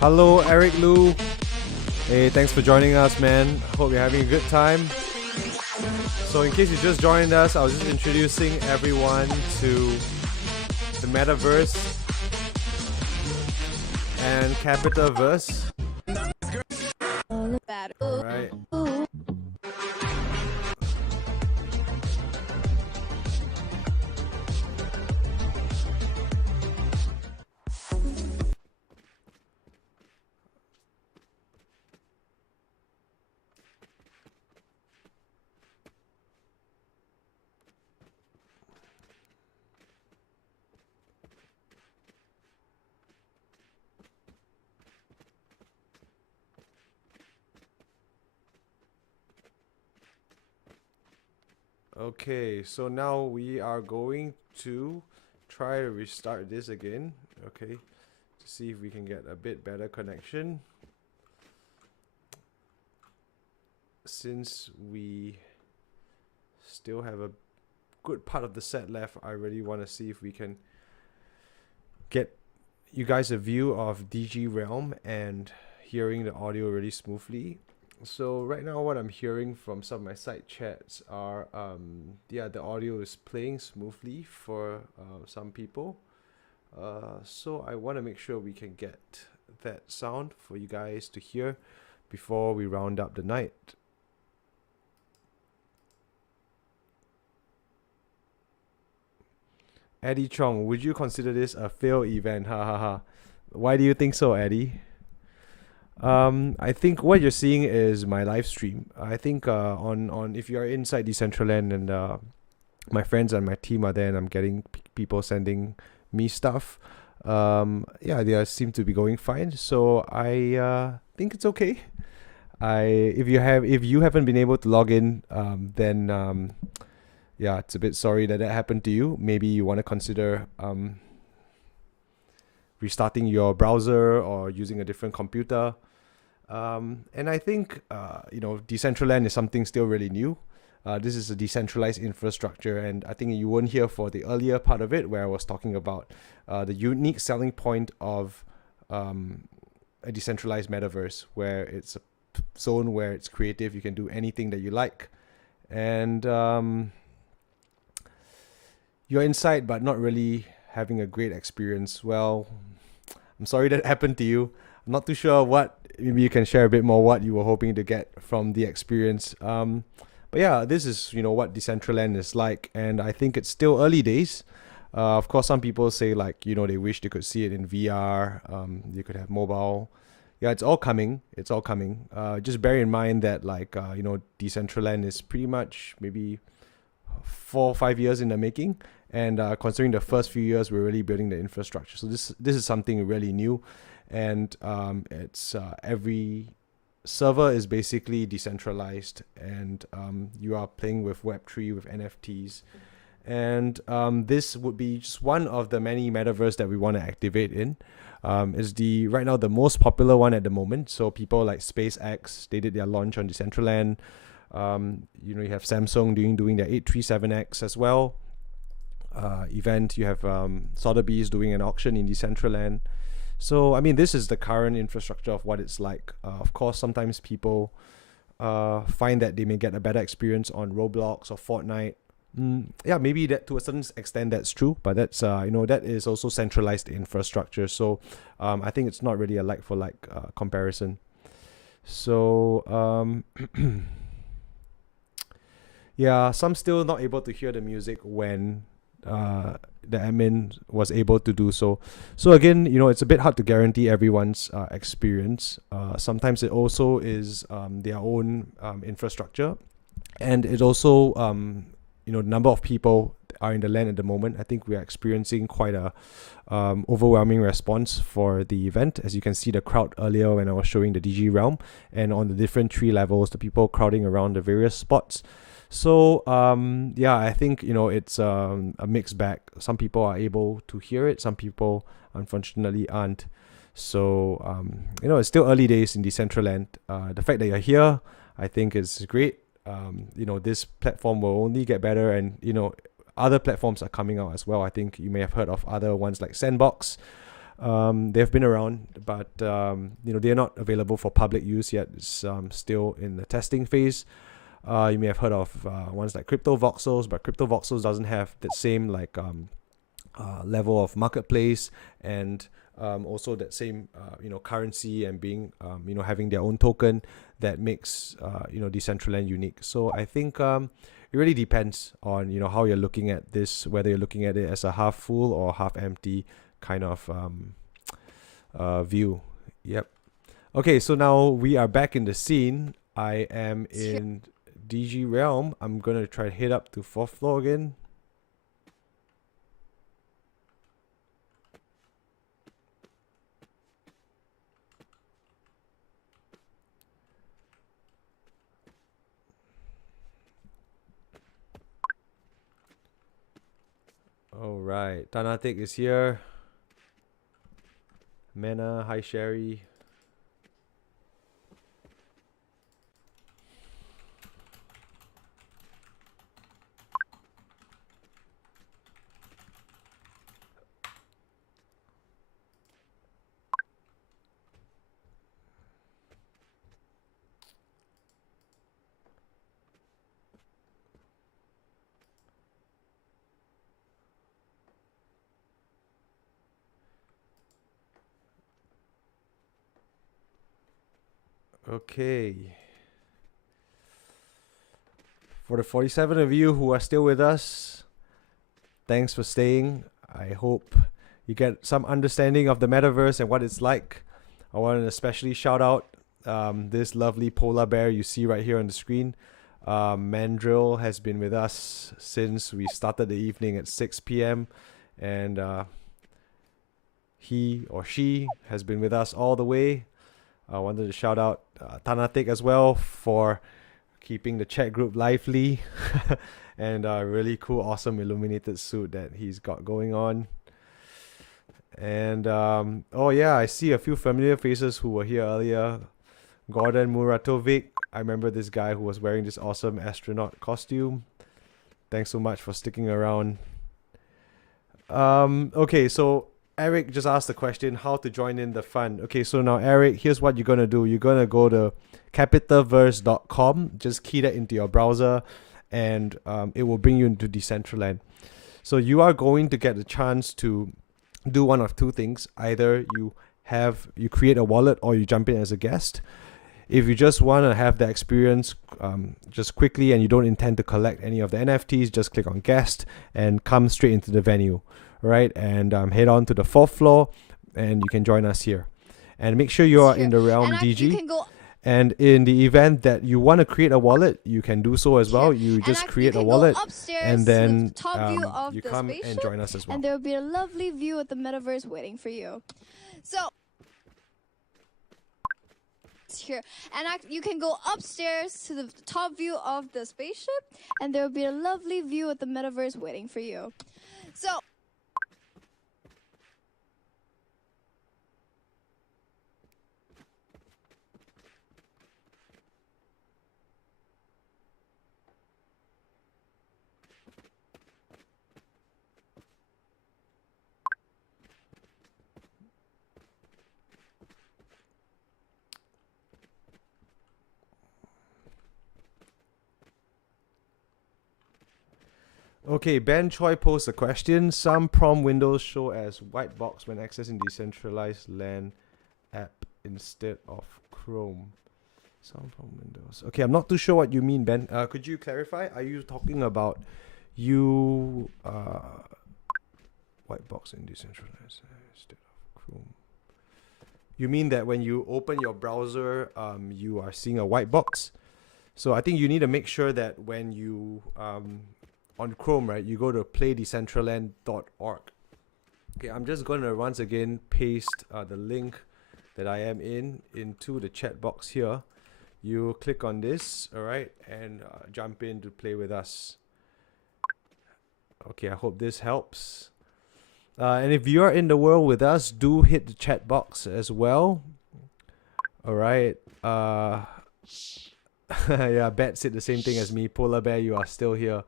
Hello, Eric Lu. Hey, thanks for joining us, man. Hope you're having a good time. So in case you just joined us, I was just introducing everyone to the Metaverse and CapitaVerse. Alright. Okay, so now we are going to try to restart this again, okay, to see if we can get a bit better connection. Since we still have a good part of the set left, I really want to see if we can get you guys a view of DG Realm and hearing the audio really smoothly. So right now what I'm hearing from some of my side chats are yeah, the audio is playing smoothly for some people, so I want to make sure we can get that sound for you guys to hear before we round up the night. Eddie Chong, would you consider this a fail event? Ha ha ha. Why do you think so, Eddie? I think what you're seeing is my live stream. I think on if you are inside Decentraland and my friends and my team are there, and I'm getting people sending me stuff. Yeah, they seem to be going fine. So I think it's okay. If you haven't been able to log in, then yeah, it's a bit sorry that happened to you. Maybe you want to consider restarting your browser or using a different computer. And I think, you know, Decentraland is something still really new. This is a decentralized infrastructure, and I think you weren't here for the earlier part of it where I was talking about the unique selling point of a decentralized metaverse, where it's a zone where it's creative, you can do anything that you like, and you're inside but not really having a great experience. Well, I'm sorry that happened to you. I'm not too sure what, maybe you can share a bit more what you were hoping to get from the experience. But yeah, this is, you know, what Decentraland is like, and I think it's still early days. Of course, some people say, like, you know, they wish they could see it in VR. You could have mobile. Yeah, it's all coming. It's all coming. Just bear in mind that, like, you know, Decentraland is pretty much maybe 4 or 5 years in the making. And considering the first few years, we're really building the infrastructure. So this is something really new. And it's every server is basically decentralized, and you are playing with Web3, with NFTs. And this would be just one of the many metaverse that we want to activate in. Is right now the most popular one at the moment. So people like SpaceX, they did their launch on Decentraland. You know, you have Samsung doing their 837X as well. Event. You have Sotheby's doing an auction in Decentraland. So I mean, this is the current infrastructure of what it's like. Of course, sometimes people find that they may get a better experience on Roblox or Fortnite. Yeah, maybe that to a certain extent that's true, but that's you know, that is also centralized infrastructure. So I think it's not really a like for like comparison. So yeah, some still not able to hear the music when the admin was able to do so. So again, you know, it's a bit hard to guarantee everyone's experience. Sometimes it also is their own infrastructure, and it also number of people are in the land at the moment. I think we are experiencing quite a overwhelming response for the event. As you can see the crowd earlier when I was showing the DG realm, and on the different 3 levels, the people crowding around the various spots. So yeah, I think it's a mixed bag. Some people are able to hear it, some people unfortunately aren't. So it's still early days in Decentraland. The fact that you're here, I think, is great. This platform will only get better, and other platforms are coming out as well. I think you may have heard of other ones like Sandbox. They've been around, but they're not available for public use yet. It's still in the testing phase. You may have heard of ones like CryptoVoxels, but CryptoVoxels doesn't have the same level of marketplace, and also that same currency, and being having their own token that makes Decentraland unique. So I think it really depends on how you're looking at this, whether you're looking at it as a half full or half empty kind of view. Yep. Okay, so now we are back in the scene. I am in DG realm. I'm gonna try to head up to 4th floor again. All right, Tanatik is here. Mena, hi Sherry. Okay. For the 47 of you who are still with us, thanks for staying. I hope you get some understanding of the metaverse and what it's like. I want to especially shout out this lovely polar bear you see right here on the screen. Mandrill has been with us since we started the evening at 6 p.m. and he or she has been with us all the way. I wanted to shout out Tanatik as well for keeping the chat group lively and a really cool, awesome illuminated suit that he's got going on. And oh yeah, I see a few familiar faces who were here earlier. Gordon Muratovic. I remember this guy who was wearing this awesome astronaut costume. Thanks so much for sticking around. Okay, so Eric just asked the question, how to join in the fun. Okay, so now Eric, here's what you're gonna do. You're gonna go to CapitaVerse.com, just key that into your browser, and it will bring you into Decentraland. So you are going to get the chance to do one of two things. Either you create a wallet, or you jump in as a guest. If you just want to have the experience just quickly and you don't intend to collect any of the NFTs, just click on guest and come straight into the venue. Right, and head on to the 4th floor and you can join us here. And make sure you are in the realm DG. You can go, and in the event that you want to create a wallet, you can do so as well. You just create a wallet and then you come and join us as well. And there will be a lovely view of the metaverse waiting for you. So here, and you can go upstairs to the top view of the spaceship, and there will be a lovely view of the metaverse waiting for you. So okay, Ben Choi posed a question. Some prompt windows show as white box when accessing decentralized land app instead of Chrome. Some prompt windows. Okay, I'm not too sure what you mean, Ben. Could you clarify? Are you talking about white box in decentralized instead of Chrome? You mean that when you open your browser, you are seeing a white box? So I think you need to make sure that when you on Chrome, right, you go to playdecentraland.org. Okay, I'm just going to once again paste the link that I am into the chat box here. You click on this, all right, and jump in to play with us. Okay, I hope this helps. And if you are in the world with us, do hit the chat box as well. All right. Yeah, Bet said the same thing as me. Polar Bear, you are still here.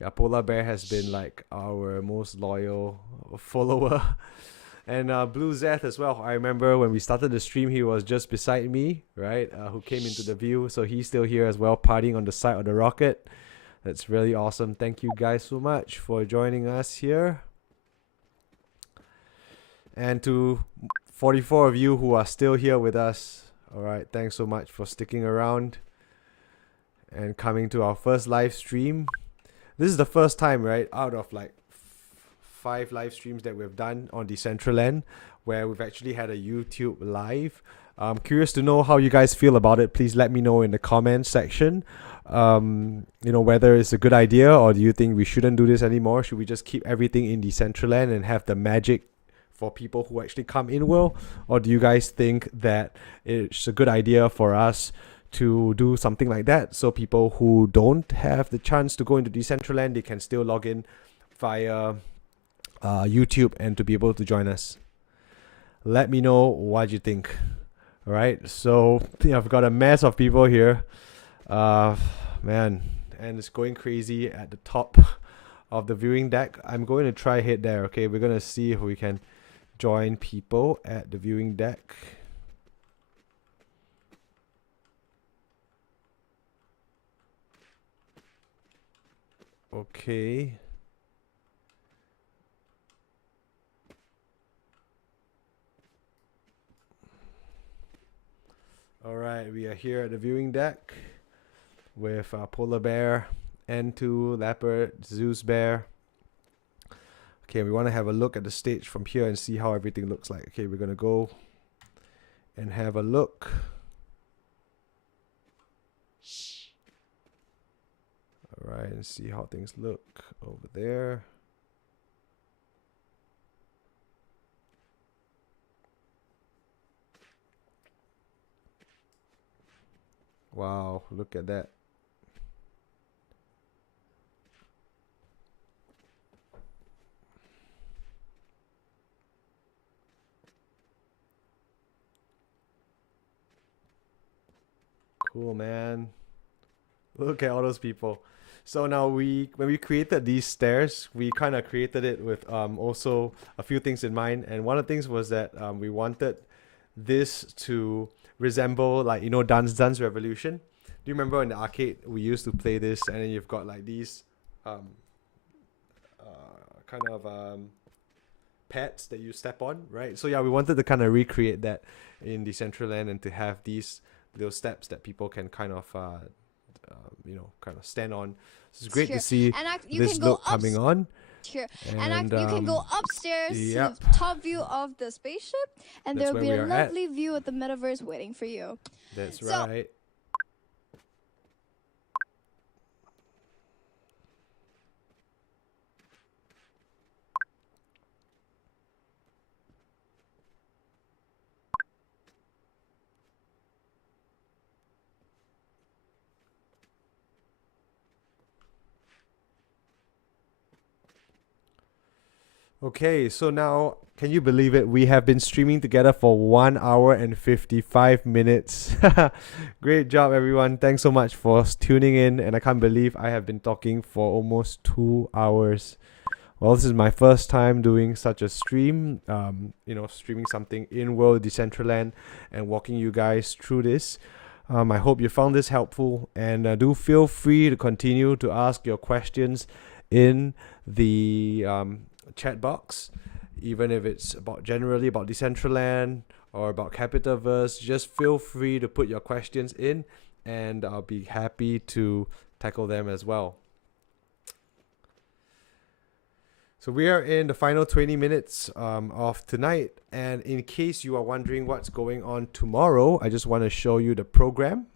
Yeah, Polar Bear has been like our most loyal follower. And Blue Zeth as well. I remember when we started the stream, he was just beside me, right? Who came into the view. So he's still here as well, partying on the side of the rocket. That's really awesome. Thank you guys so much for joining us here. And to 44 of you who are still here with us, all right, thanks so much for sticking around and coming to our first live stream. This is the first time, right, out of like 5 live streams that we've done on Decentraland where we've actually had a YouTube live. I'm curious to know how you guys feel about it. Please let me know in the comments section. You know, whether it's a good idea, or do you think we shouldn't do this anymore? Should we just keep everything in Decentraland and have the magic for people who actually come in world? Or do you guys think that it's a good idea for us to do something like that, so people who don't have the chance to go into Decentraland, they can still log in via YouTube and to be able to join us? Let me know what you think. All right, so I've got a mess of people here, man, and it's going crazy at the top of the viewing deck. I'm going to try hit there. Okay, we're gonna see if we can join people at the viewing deck. Okay. All right, we are here at the viewing deck with Polar Bear, N2, Leopard, Zeus Bear. Okay, we want to have a look at the stage from here and see how everything looks like. Okay, we're going to go and have a look. All right, and see how things look over there. Wow, look at that. Cool, man. Look at all those people. So now when we created these stairs, we kind of created it with also a few things in mind. And one of the things was that we wanted this to resemble, like, you know, Dance Revolution. Do you remember in the arcade we used to play this, and then you've got like these kind of pads that you step on, right? So yeah, we wanted to kind of recreate that in Decentraland and to have these little steps that people can kind of you know, kind of stand on. So it's great to see this look coming on. Here. And you can go upstairs to the top view of the spaceship, and there will be a lovely view of the metaverse waiting for you. That's right. Okay, so now, can you believe it? We have been streaming together for 1 hour and 55 minutes. Great job, everyone. Thanks so much for tuning in. And I can't believe I have been talking for almost 2 hours. Well, this is my first time doing such a stream, you know, streaming something in World Decentraland and walking you guys through this. I hope you found this helpful, and do feel free to continue to ask your questions in the chat box, even if it's generally about Decentraland or about CapitaVerse. Just feel free to put your questions in, and I'll be happy to tackle them as well. So we are in the final 20 minutes of tonight, and in case you are wondering what's going on tomorrow, I just want to show you the program.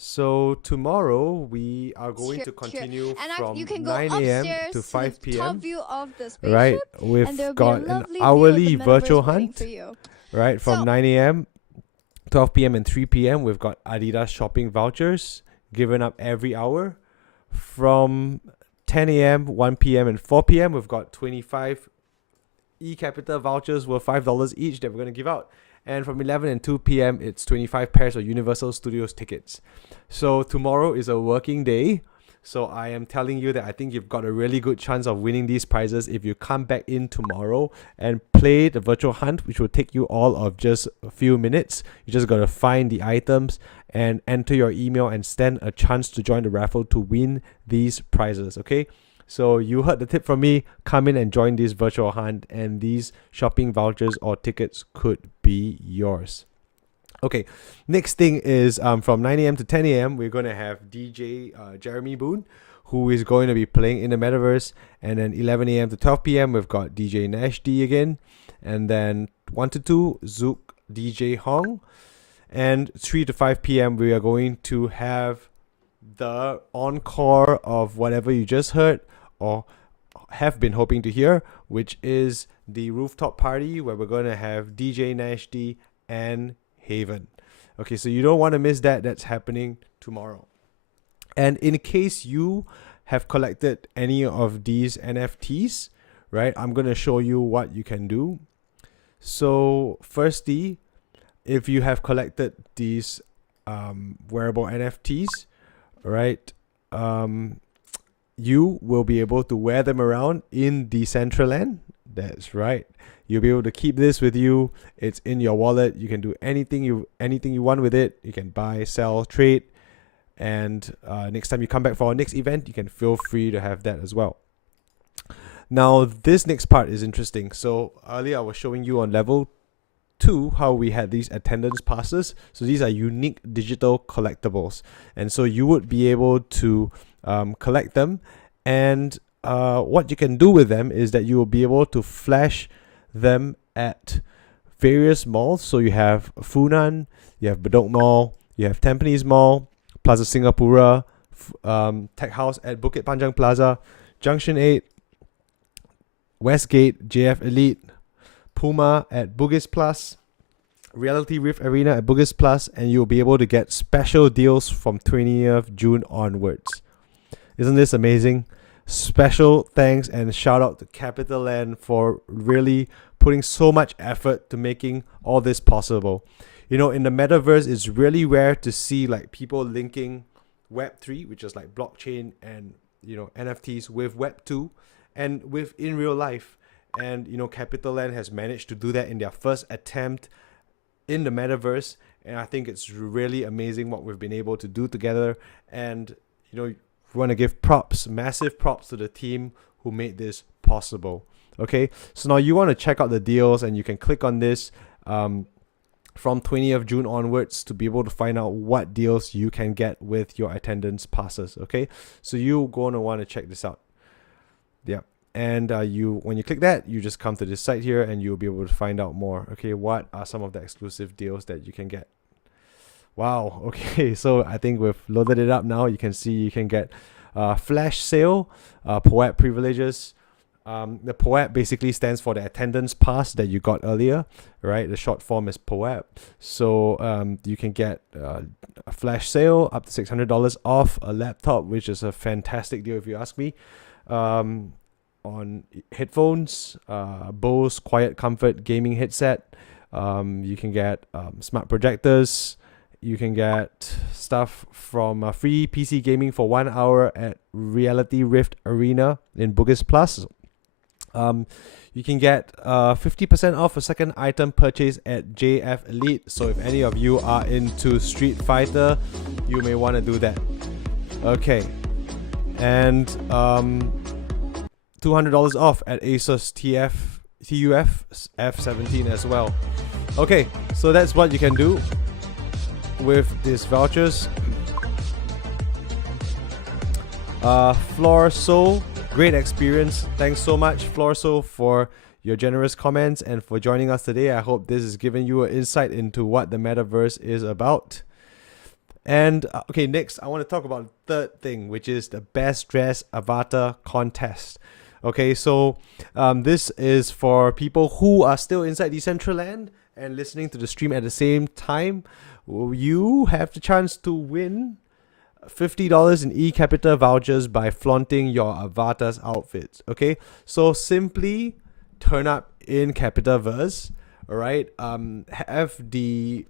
So tomorrow we are going Sure, to sure. continue And from you can go 9 a.m. upstairs to 5 the top p.m. view of the spaceship, Right, and we've there will be a got an lovely view of hourly the virtual metaverse waiting hunt. for you. Right, from So- 9 a.m., 12 p.m. and 3 p.m. We've got Adidas shopping vouchers given up every hour. From 10 a.m., 1 p.m. and 4 p.m. we've got 25 eCapita vouchers worth $5 each that we're going to give out. And from 11 and 2 p.m. it's 25 pairs of Universal Studios tickets. So tomorrow is a working day. So I am telling you that I think you've got a really good chance of winning these prizes if you come back in tomorrow and play the virtual hunt, which will take you all of just a few minutes. You just got to find the items and enter your email and stand a chance to join the raffle to win these prizes, okay? So you heard the tip from me. Come in and join this virtual hunt, and these shopping vouchers or tickets could be yours. Okay, next thing is from 9 a.m. to 10 a.m. we're going to have DJ Jeremy Boone, who is going to be playing in the Metaverse. And then 11 a.m. to 12 p.m. we've got DJ Nash D again. And then 1 to 2, Zook DJ Hong. And 3 to 5 p.m. we are going to have the encore of whatever you just heard or have been hoping to hear, which is the rooftop party where we're going to have DJ Nash D and Haven. Okay, so you don't want to miss that. That's happening tomorrow. And in case you have collected any of these NFTs, right, I'm going to show you what you can do. So firstly, if you have collected these wearable NFTs, right, you will be able to wear them around in Decentraland. That's right. You'll be able to keep this with you. It's in your wallet. You can do anything you want with it. You can buy, sell, trade. And next time you come back for our next event, you can feel free to have that as well. Now, this next part is interesting. So earlier I was showing you on level 2 how we had these attendance passes. So these are unique digital collectibles. And so you would be able to collect them. And what you can do with them is that you will be able to flash them at various malls. So you have Funan, you have Bedok Mall, you have Tampines Mall, Plaza Singapura, Tech House at Bukit Panjang Plaza, Junction 8, Westgate, JF Elite, Puma at Bugis Plus, Reality Rift Arena at Bugis Plus, and you'll be able to get special deals from 20th June onwards. Isn't this amazing? Special thanks and shout out to CapitaLand for really putting so much effort to making all this possible. You know, in the metaverse, it's really rare to see like people linking Web3, which is like blockchain and, you know, NFTs, with Web2 and with in real life. And, you know, CapitaLand has managed to do that in their first attempt in the metaverse. And I think it's really amazing what we've been able to do together. And, you know, we want to give props, massive props to the team who made this possible. Okay, so now you want to check out the deals, and you can click on this from 20th June onwards to be able to find out what deals you can get with your attendance passes. Okay, so you're going to want to check this out. Yeah, and when you click that, you just come to this site here, and you'll be able to find out more. Okay, what are some of the exclusive deals that you can get? Wow. Okay, so I think we've loaded it up now. You can see you can get flash sale, POAP privileges. The POAP basically stands for the attendance pass that you got earlier, right? The short form is POAP. So you can get a flash sale up to $600 off a laptop, which is a fantastic deal if you ask me. On headphones, Bose Quiet Comfort gaming headset. You can get smart projectors. You can get stuff from free PC gaming for 1 hour at Reality Rift Arena in Bugis Plus. You can get 50% off a second item purchase at JF Elite. So if any of you are into Street Fighter, you may want to do that. Okay. And $200 off at Asus TUF F17 as well. Okay, so that's what you can do with these vouchers. Florso, great experience. Thanks so much, Florso, for your generous comments and for joining us today. I hope this has given you an insight into what the metaverse is about. And okay, next I want to talk about the third thing, which is the best dressed avatar contest. Okay, so this is for people who are still inside Decentraland and listening to the stream at the same time. You have the chance to win $50 in eCapita vouchers by flaunting your avatar's outfits. Okay, so simply turn up in CapitaVerse. All right, have the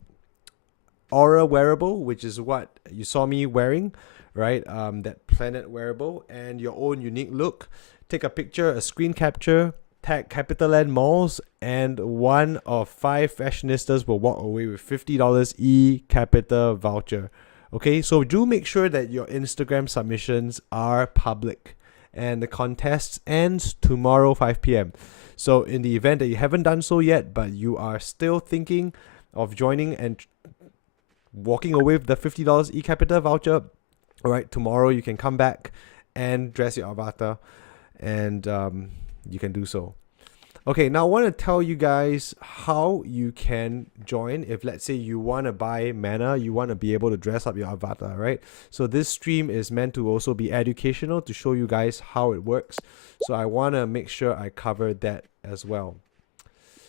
Aura wearable, which is what you saw me wearing, right? That planet wearable, and your own unique look. Take a picture, a screen capture, tag CapitaLand malls, and one of 5 fashionistas will walk away with $50 eCapita voucher. Okay, so do make sure that your Instagram submissions are public, and the contest ends tomorrow 5 p.m. So in the event that you haven't done so yet, but you are still thinking of joining and walking away with the $50 eCapita voucher, all right, tomorrow you can come back and dress your avatar, and you can do so. Okay, now I want to tell you guys how you can join. If let's say you want to buy mana, you want to be able to dress up your avatar, right? So this stream is meant to also be educational, to show you guys how it works. So I want to make sure I cover that as well.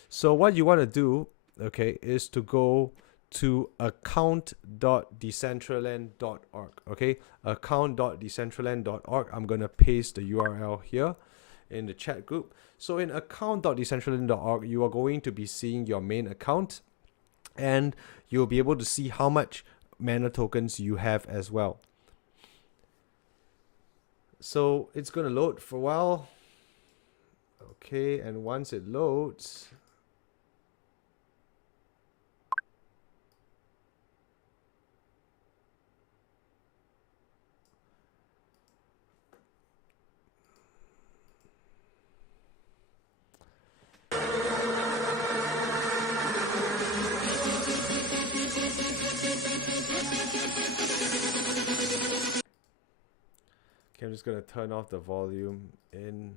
So what you want to do, okay, is to go to account.decentraland.org. Okay, account.decentraland.org. I'm going to paste the URL here in the chat group. So in account.decentraland.org, you are going to be seeing your main account, and you'll be able to see how much mana tokens you have as well. So it's going to load for a while. Okay, and once it loads, okay, I'm just going to turn off the volume in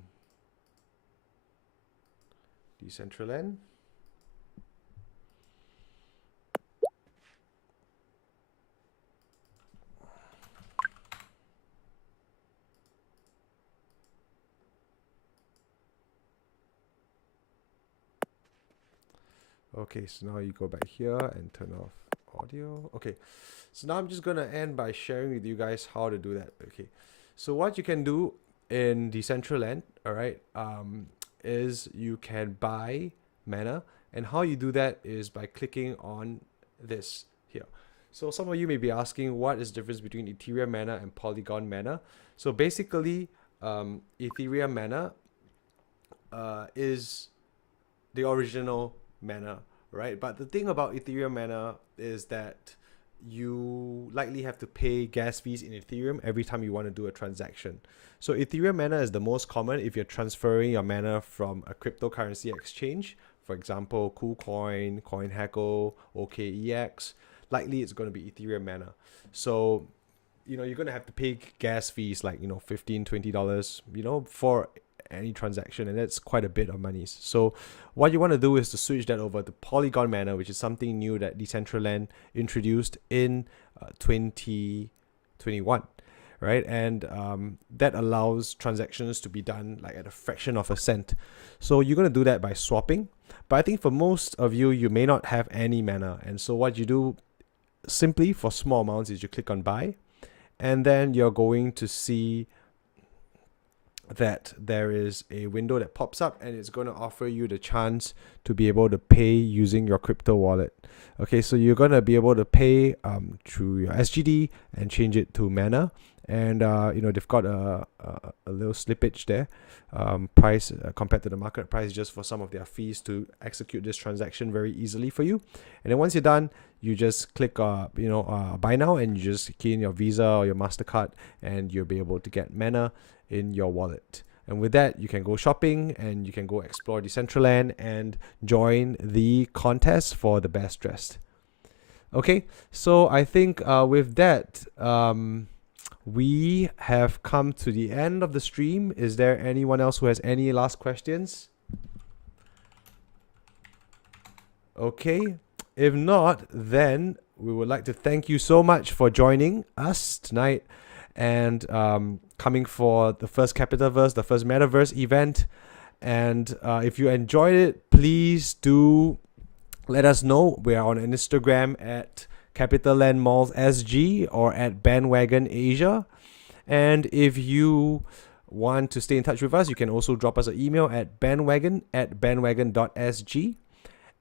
Decentraland. Okay, so now you go back here and turn off audio. Okay, so now I'm just going to end by sharing with you guys how to do that. Okay, so what you can do in Decentraland, all right, is you can buy mana, and how you do that is by clicking on this here. So some of you may be asking, what is the difference between Ethereum mana and Polygon mana? So basically, Ethereum mana is the original mana, right? But the thing about Ethereum mana is that you likely have to pay gas fees in Ethereum every time you want to do a transaction. So Ethereum mana is the most common if you're transferring your mana from a cryptocurrency exchange, for example, KuCoin, CoinHeckle, OKEX. Likely it's going to be Ethereum mana. So, you know, you're going to have to pay gas fees like, you know, $15, $20, you know, for any transaction, and that's quite a bit of money. So what you want to do is to switch that over to Polygon mana, which is something new that Decentraland introduced in 2021, right? And that allows transactions to be done like at a fraction of a cent. So you're going to do that by swapping, but I think for most of you, you may not have any mana, and so what you do simply for small amounts is you click on buy, and then you're going to see that there is a window that pops up, and it's going to offer you the chance to be able to pay using your crypto wallet. Okay, so you're going to be able to pay through your SGD and change it to mana, and you know, they've got a little slippage there, price compared to the market price, just for some of their fees to execute this transaction very easily for you. And then once you're done, you just click you know, buy now, and you just key in your Visa or your MasterCard, and you'll be able to get mana in your wallet. And with that, you can go shopping, and you can go explore Decentraland and join the contest for the best dressed. Okay, so I think with that, we have come to the end of the stream. Is there anyone else who has any last questions? Okay, If not, then we would like to thank you so much for joining us tonight and coming for the first CapitaVerse, the first Metaverse event. And if you enjoyed it, please do let us know. We are on Instagram at CapitaLand Malls SG or at Bandwagon Asia. And if you want to stay in touch with us, you can also drop us an email at bandwagon@bandwagon.sg.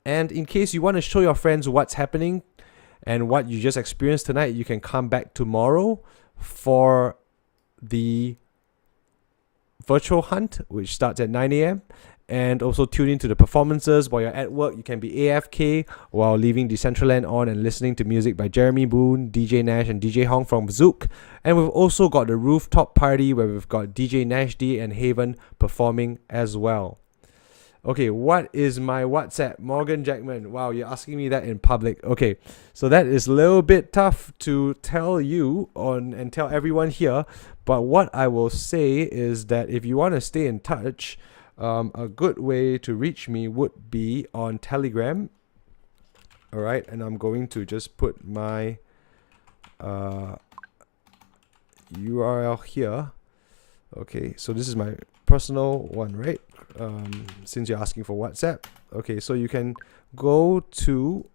And in case you want to show your friends what's happening and what you just experienced tonight, you can come back tomorrow for the virtual hunt, which starts at 9 a.m. And also tune into the performances while you're at work. You can be AFK while leaving Decentraland on and listening to music by Jeremy Boone, DJ Nash, and DJ Hong from Zook. And we've also got the rooftop party where we've got DJ Nash D and Haven performing as well. Okay, what is my WhatsApp? Morgan Jackman. Wow, you're asking me that in public. Okay, so that is a little bit tough to tell you on and tell everyone here. But what I will say is that if you want to stay in touch, a good way to reach me would be on Telegram. All right, and I'm going to just put my URL here. Okay, so this is my personal one, right? Since you're asking for WhatsApp. Okay, so you can go to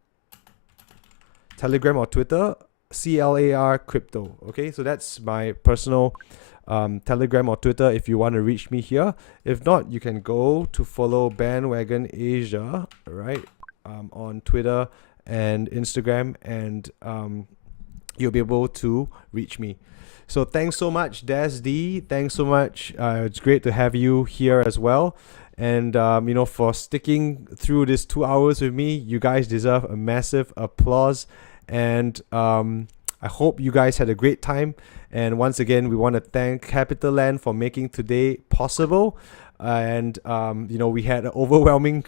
Telegram or Twitter, CLAR Crypto. Okay, so that's my personal Telegram or Twitter if you want to reach me here. If not, you can go to follow Bandwagon Asia, right, on Twitter and Instagram, and you'll be able to reach me. So thanks so much, Des D. Thanks so much. It's great to have you here as well. And, for sticking through this 2 hours with me. You guys deserve a massive applause. And I hope you guys had a great time. And once again, we want to thank CapitaLand for making today possible. And, we had an overwhelming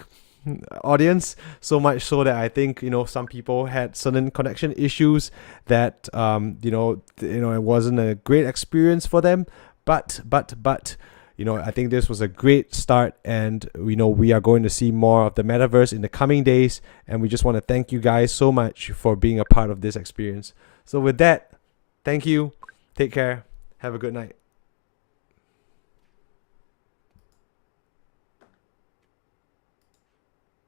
audience, so much so that I think some people had certain connection issues that it wasn't a great experience for them, but I think this was a great start, and we are going to see more of the metaverse in the coming days, and we just want to thank you guys so much for being a part of this experience. So with that, thank you, take care, have a good night.